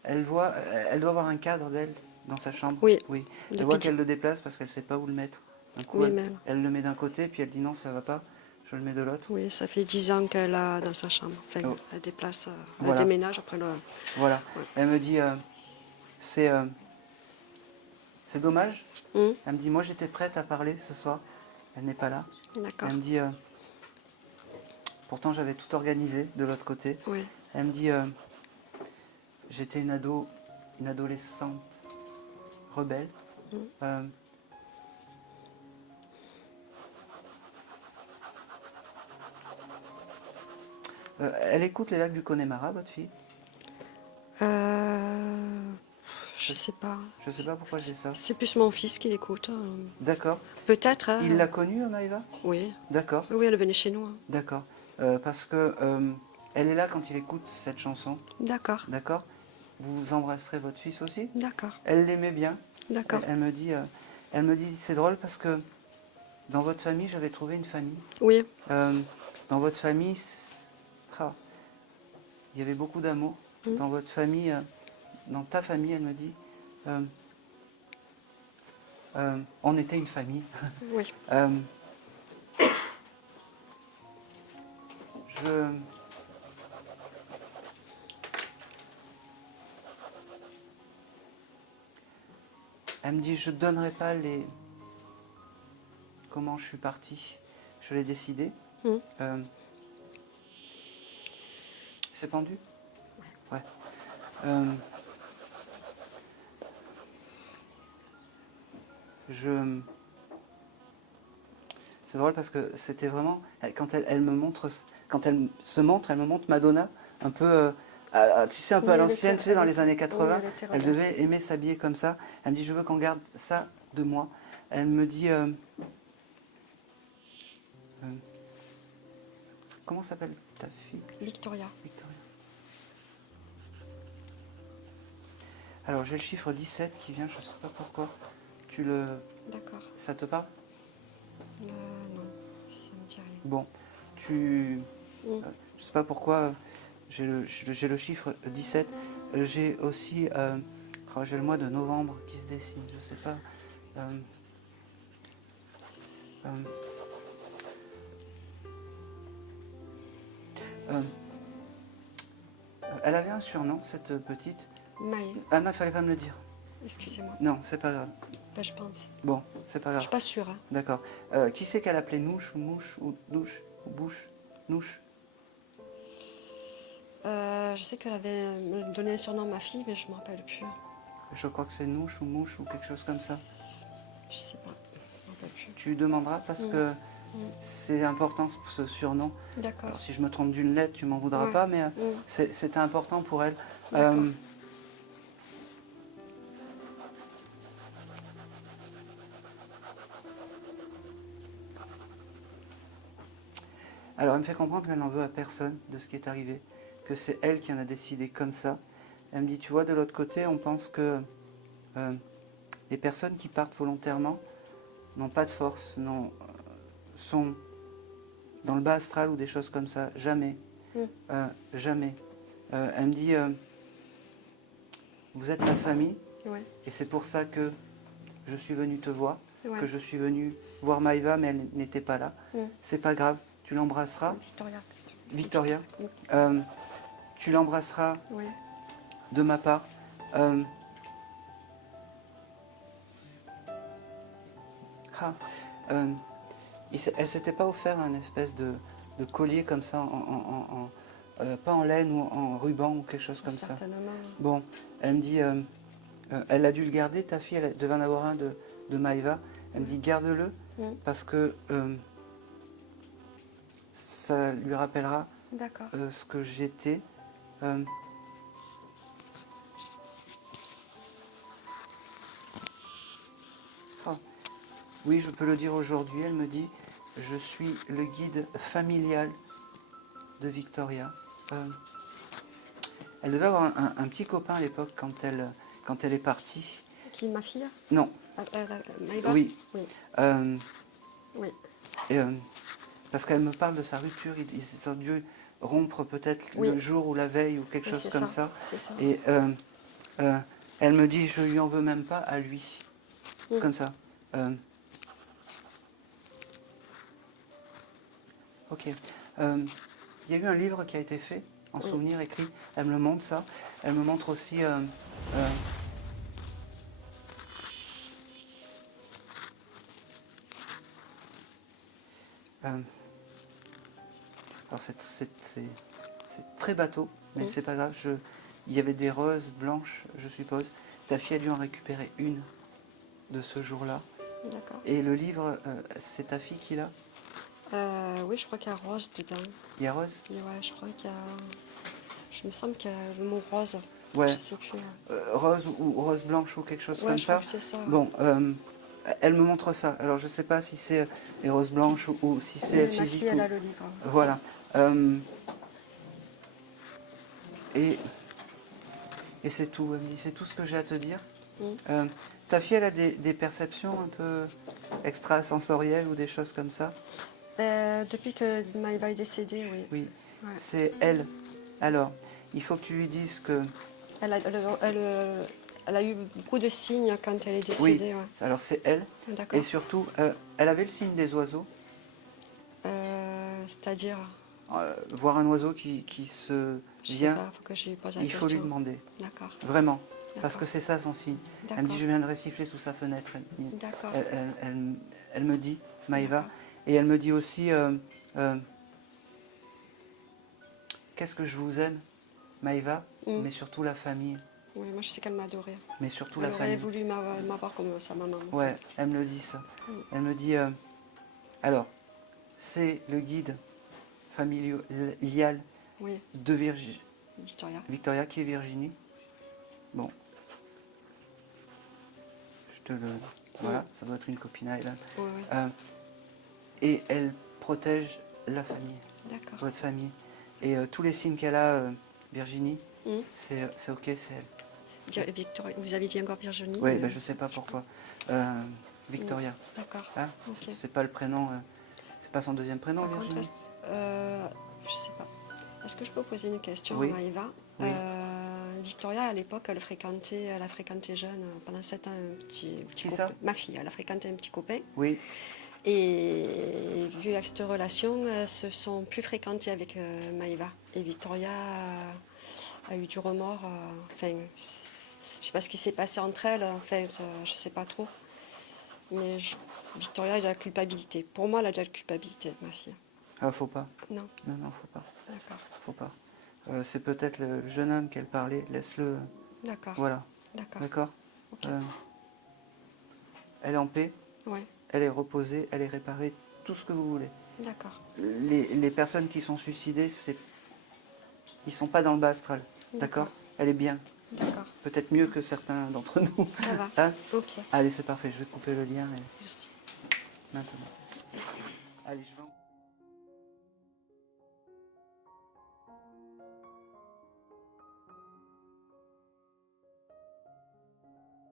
Elle doit avoir un cadre d'elle dans sa chambre. Oui. Elle Depuis voit qu'elle le déplace parce qu'elle ne sait pas où le mettre. Un coup, Oui, mais elle le met d'un côté, puis elle dit non, ça va pas, je le mets de l'autre. oui, ça fait 10 ans qu'elle a dans sa chambre. Enfin, Oh. elle déplace, Voilà. elle déménage après le... Voilà. Ouais. Elle me dit c'est dommage. Hum, Elle me dit moi j'étais prête à parler ce soir. Elle n'est pas là. D'accord. Elle me dit pourtant j'avais tout organisé de l'autre côté. Oui. Elle me dit j'étais une adolescente rebelle. Elle écoute les lacs du Connemara, votre fille? Je sais pas. Je sais pas pourquoi je dis ça. C'est plus mon fils qui l'écoute. D'accord. Peut-être. Hein. Il l'a connue, Maïva? Oui. D'accord. Oui, elle venait chez nous. Hein. D'accord. Parce que elle est là quand il écoute cette chanson. D'accord. D'accord. Vous embrasserez votre fils aussi? D'accord. Elle l'aimait bien. D'accord. Elle me dit, c'est drôle parce que dans votre famille, j'avais trouvé une famille. Oui. Dans votre famille, il y avait beaucoup d'amour. Dans votre famille, dans ta famille, elle me dit, on était une famille. Oui. Elle me dit, je ne donnerai pas les... comment je suis partie. Je l'ai décidé. C'est pendu? Ouais. C'est drôle parce que c'était vraiment... Quand elle me montre... Quand elle se montre, elle me montre Madonna, un peu... tu sais, un peu Oui, à elle l'ancienne, était- tu sais, dans elle les était- années 80. oui, elle était Elle rebelle. devait aimer s'habiller comme ça. Elle me dit, je veux qu'on garde ça de moi. Elle me dit... comment s'appelle ta fille? Victoria. Victoria. Alors j'ai le chiffre 17 qui vient, je ne sais pas pourquoi. Tu le... D'accord. Ça te parle? Non, ça me dit rien. Bon, tu... Mm. Je ne sais pas pourquoi j'ai le chiffre 17. J'ai aussi... j'ai le mois de novembre qui se dessine, je ne sais pas. Elle avait un surnom, cette petite. Maë, Ah non, il fallait pas me le dire. excusez-moi. Non, c'est pas grave. Ben, je pense. Bon, c'est pas Je grave. suis pas sûre. Hein. D'accord. Qui c'est qu'elle appelait Nouche ou Mouche ou Douche ou Bouche? Nouche. Je sais qu'elle avait donné un surnom à ma fille, mais je me rappelle plus. Je crois que c'est Nouche ou Mouche ou quelque chose comme ça. Je sais pas. Je me rappelle plus. Tu lui demanderas parce que c'est important ce surnom. D'accord. Alors si je me trompe d'une lettre, tu m'en voudras Ouais. pas, mais c'était important pour elle. D'accord. Alors elle me fait comprendre qu'elle n'en veut à personne de ce qui est arrivé, que c'est elle qui en a décidé comme ça. Elle me dit, tu vois, de l'autre côté, on pense que les personnes qui partent volontairement n'ont pas de force, sont dans le bas astral ou des choses comme ça. Jamais. Jamais. Elle me dit, vous êtes ma famille, Ouais. et c'est pour ça que je suis venue te voir, Ouais. que je suis venue voir Maïva, mais elle n'était pas là. C'est pas grave, tu l'embrasseras. Victoria. Victoria, tu l'embrasseras Ouais. de ma part. Elle s'était pas offert un espèce de collier comme ça, pas en laine ou en ruban ou quelque chose comme ça. Certainement. Bon, elle me dit, elle a dû le garder, ta fille, elle devait en avoir un de Maïva. Elle me dit, garde-le, parce que ça lui rappellera D'accord. ce que j'étais. Oui, je peux le dire aujourd'hui, elle me dit, je suis le guide familial de Victoria. Elle devait avoir un petit copain à l'époque quand elle est partie. Qui, ma fille? Non, Maïva? oui. Oui. Oui. Et, parce qu'elle me parle de sa rupture, ils ont dû rompre peut-être Oui. le jour ou la veille ou quelque Oui, chose c'est comme ça, ça. c'est ça. Et elle me dit, je lui en veux même pas à lui. Comme ça. Ok. Il y a eu un livre qui a été fait, en souvenir écrit. Elle me le montre ça. Elle me montre aussi... alors c'est très bateau, mais c'est pas grave. Il y avait des roses blanches, je suppose. Ta fille a dû en récupérer une de ce jour-là. D'accord. Et le livre, c'est ta fille qui l'a? Oui, je crois qu'il y a rose dedans. Il y a rose? Et ouais, je crois qu'il y a... Je me semble qu'il y a le mot rose. Ouais. Je sais plus. Rose ou rose blanche ou quelque chose Ouais, comme je ça. crois que c'est ça. Bon, elle me montre ça. Alors je sais pas si c'est les roses blanches ou si c'est Ma physique. fille, elle a le livre. Voilà. Et c'est tout. Elle me dit, c'est tout ce que j'ai à te dire. Ta fille, elle a des perceptions un peu extrasensorielles ou des choses comme ça? Depuis que Maïva est décédée, oui. Oui. Ouais. C'est elle. Alors, il faut que tu lui dises que... Elle a eu beaucoup de signes quand elle est Oui, décédée. Ouais. alors c'est elle. D'accord. Et surtout, elle avait le signe des oiseaux. C'est-à-dire, Voir un oiseau qui se je sais vient, pas, faut que je lui pose la il question. faut lui demander. D'accord. Vraiment. Parce D'accord. que c'est ça son signe. Elle me dit, D'accord. je viendrai siffler sous sa fenêtre. D'accord. Elle me dit, Maïva. D'accord. Et elle me dit aussi, qu'est-ce que je vous aime, Maïva, mais surtout la famille. Oui, moi je sais qu'elle m'adorait. Mais surtout Elle la aurait famille. voulu m'avoir comme sa maman. en Ouais, fait. elle me le dit ça. Elle me dit, alors, c'est le guide familial Oui, de Victoria. Victoria qui est Virginie. Bon. Je te le... Voilà, ça doit être une copine à elle. Oui, oui. Et elle protège la famille, D'accord. votre famille. Et tous les signes qu'elle a, Virginie, c'est ok, c'est elle. Victoria, vous avez dit encore Virginie? Oui, ben, je ne sais pas pourquoi. Victoria. D'accord. Hein, Ok. c'est pas le prénom, c'est pas son deuxième prénom, Par contre, Virginie? je sais pas. Est-ce que je peux poser une question Oui. à Maëva? Oui. Victoria, à l'époque, elle a fréquenté jeune, pendant 7 ans, un petit Qui copain. ça? Ma fille, elle a fréquenté un petit copain. Oui. Et vu avec cette relation, elles se sont plus fréquentées avec Maëva. Et Victoria a eu du remords. Enfin, je sais pas ce qui s'est passé entre elles. Enfin, je sais pas trop. Mais Victoria, elle a de la culpabilité. Pour moi, elle a de la culpabilité, ma fille. Ah, faut pas. Non, Non, non, faut pas. d'accord, Faut pas. C'est peut-être le jeune homme qu'elle parlait. Laisse-le. d'accord, Voilà. d'accord. D'accord. Ok. Elle est en paix. Ouais, Elle est reposée. Elle est réparée. Tout ce que vous voulez. d'accord, Les personnes qui sont suicidées, ils sont pas dans le bas astral. D'accord. Elle est bien. d'accord. Peut-être mieux que certains d'entre nous. Ça va. Hein? Ok, Allez, c'est parfait. Je vais couper le lien merci. maintenant.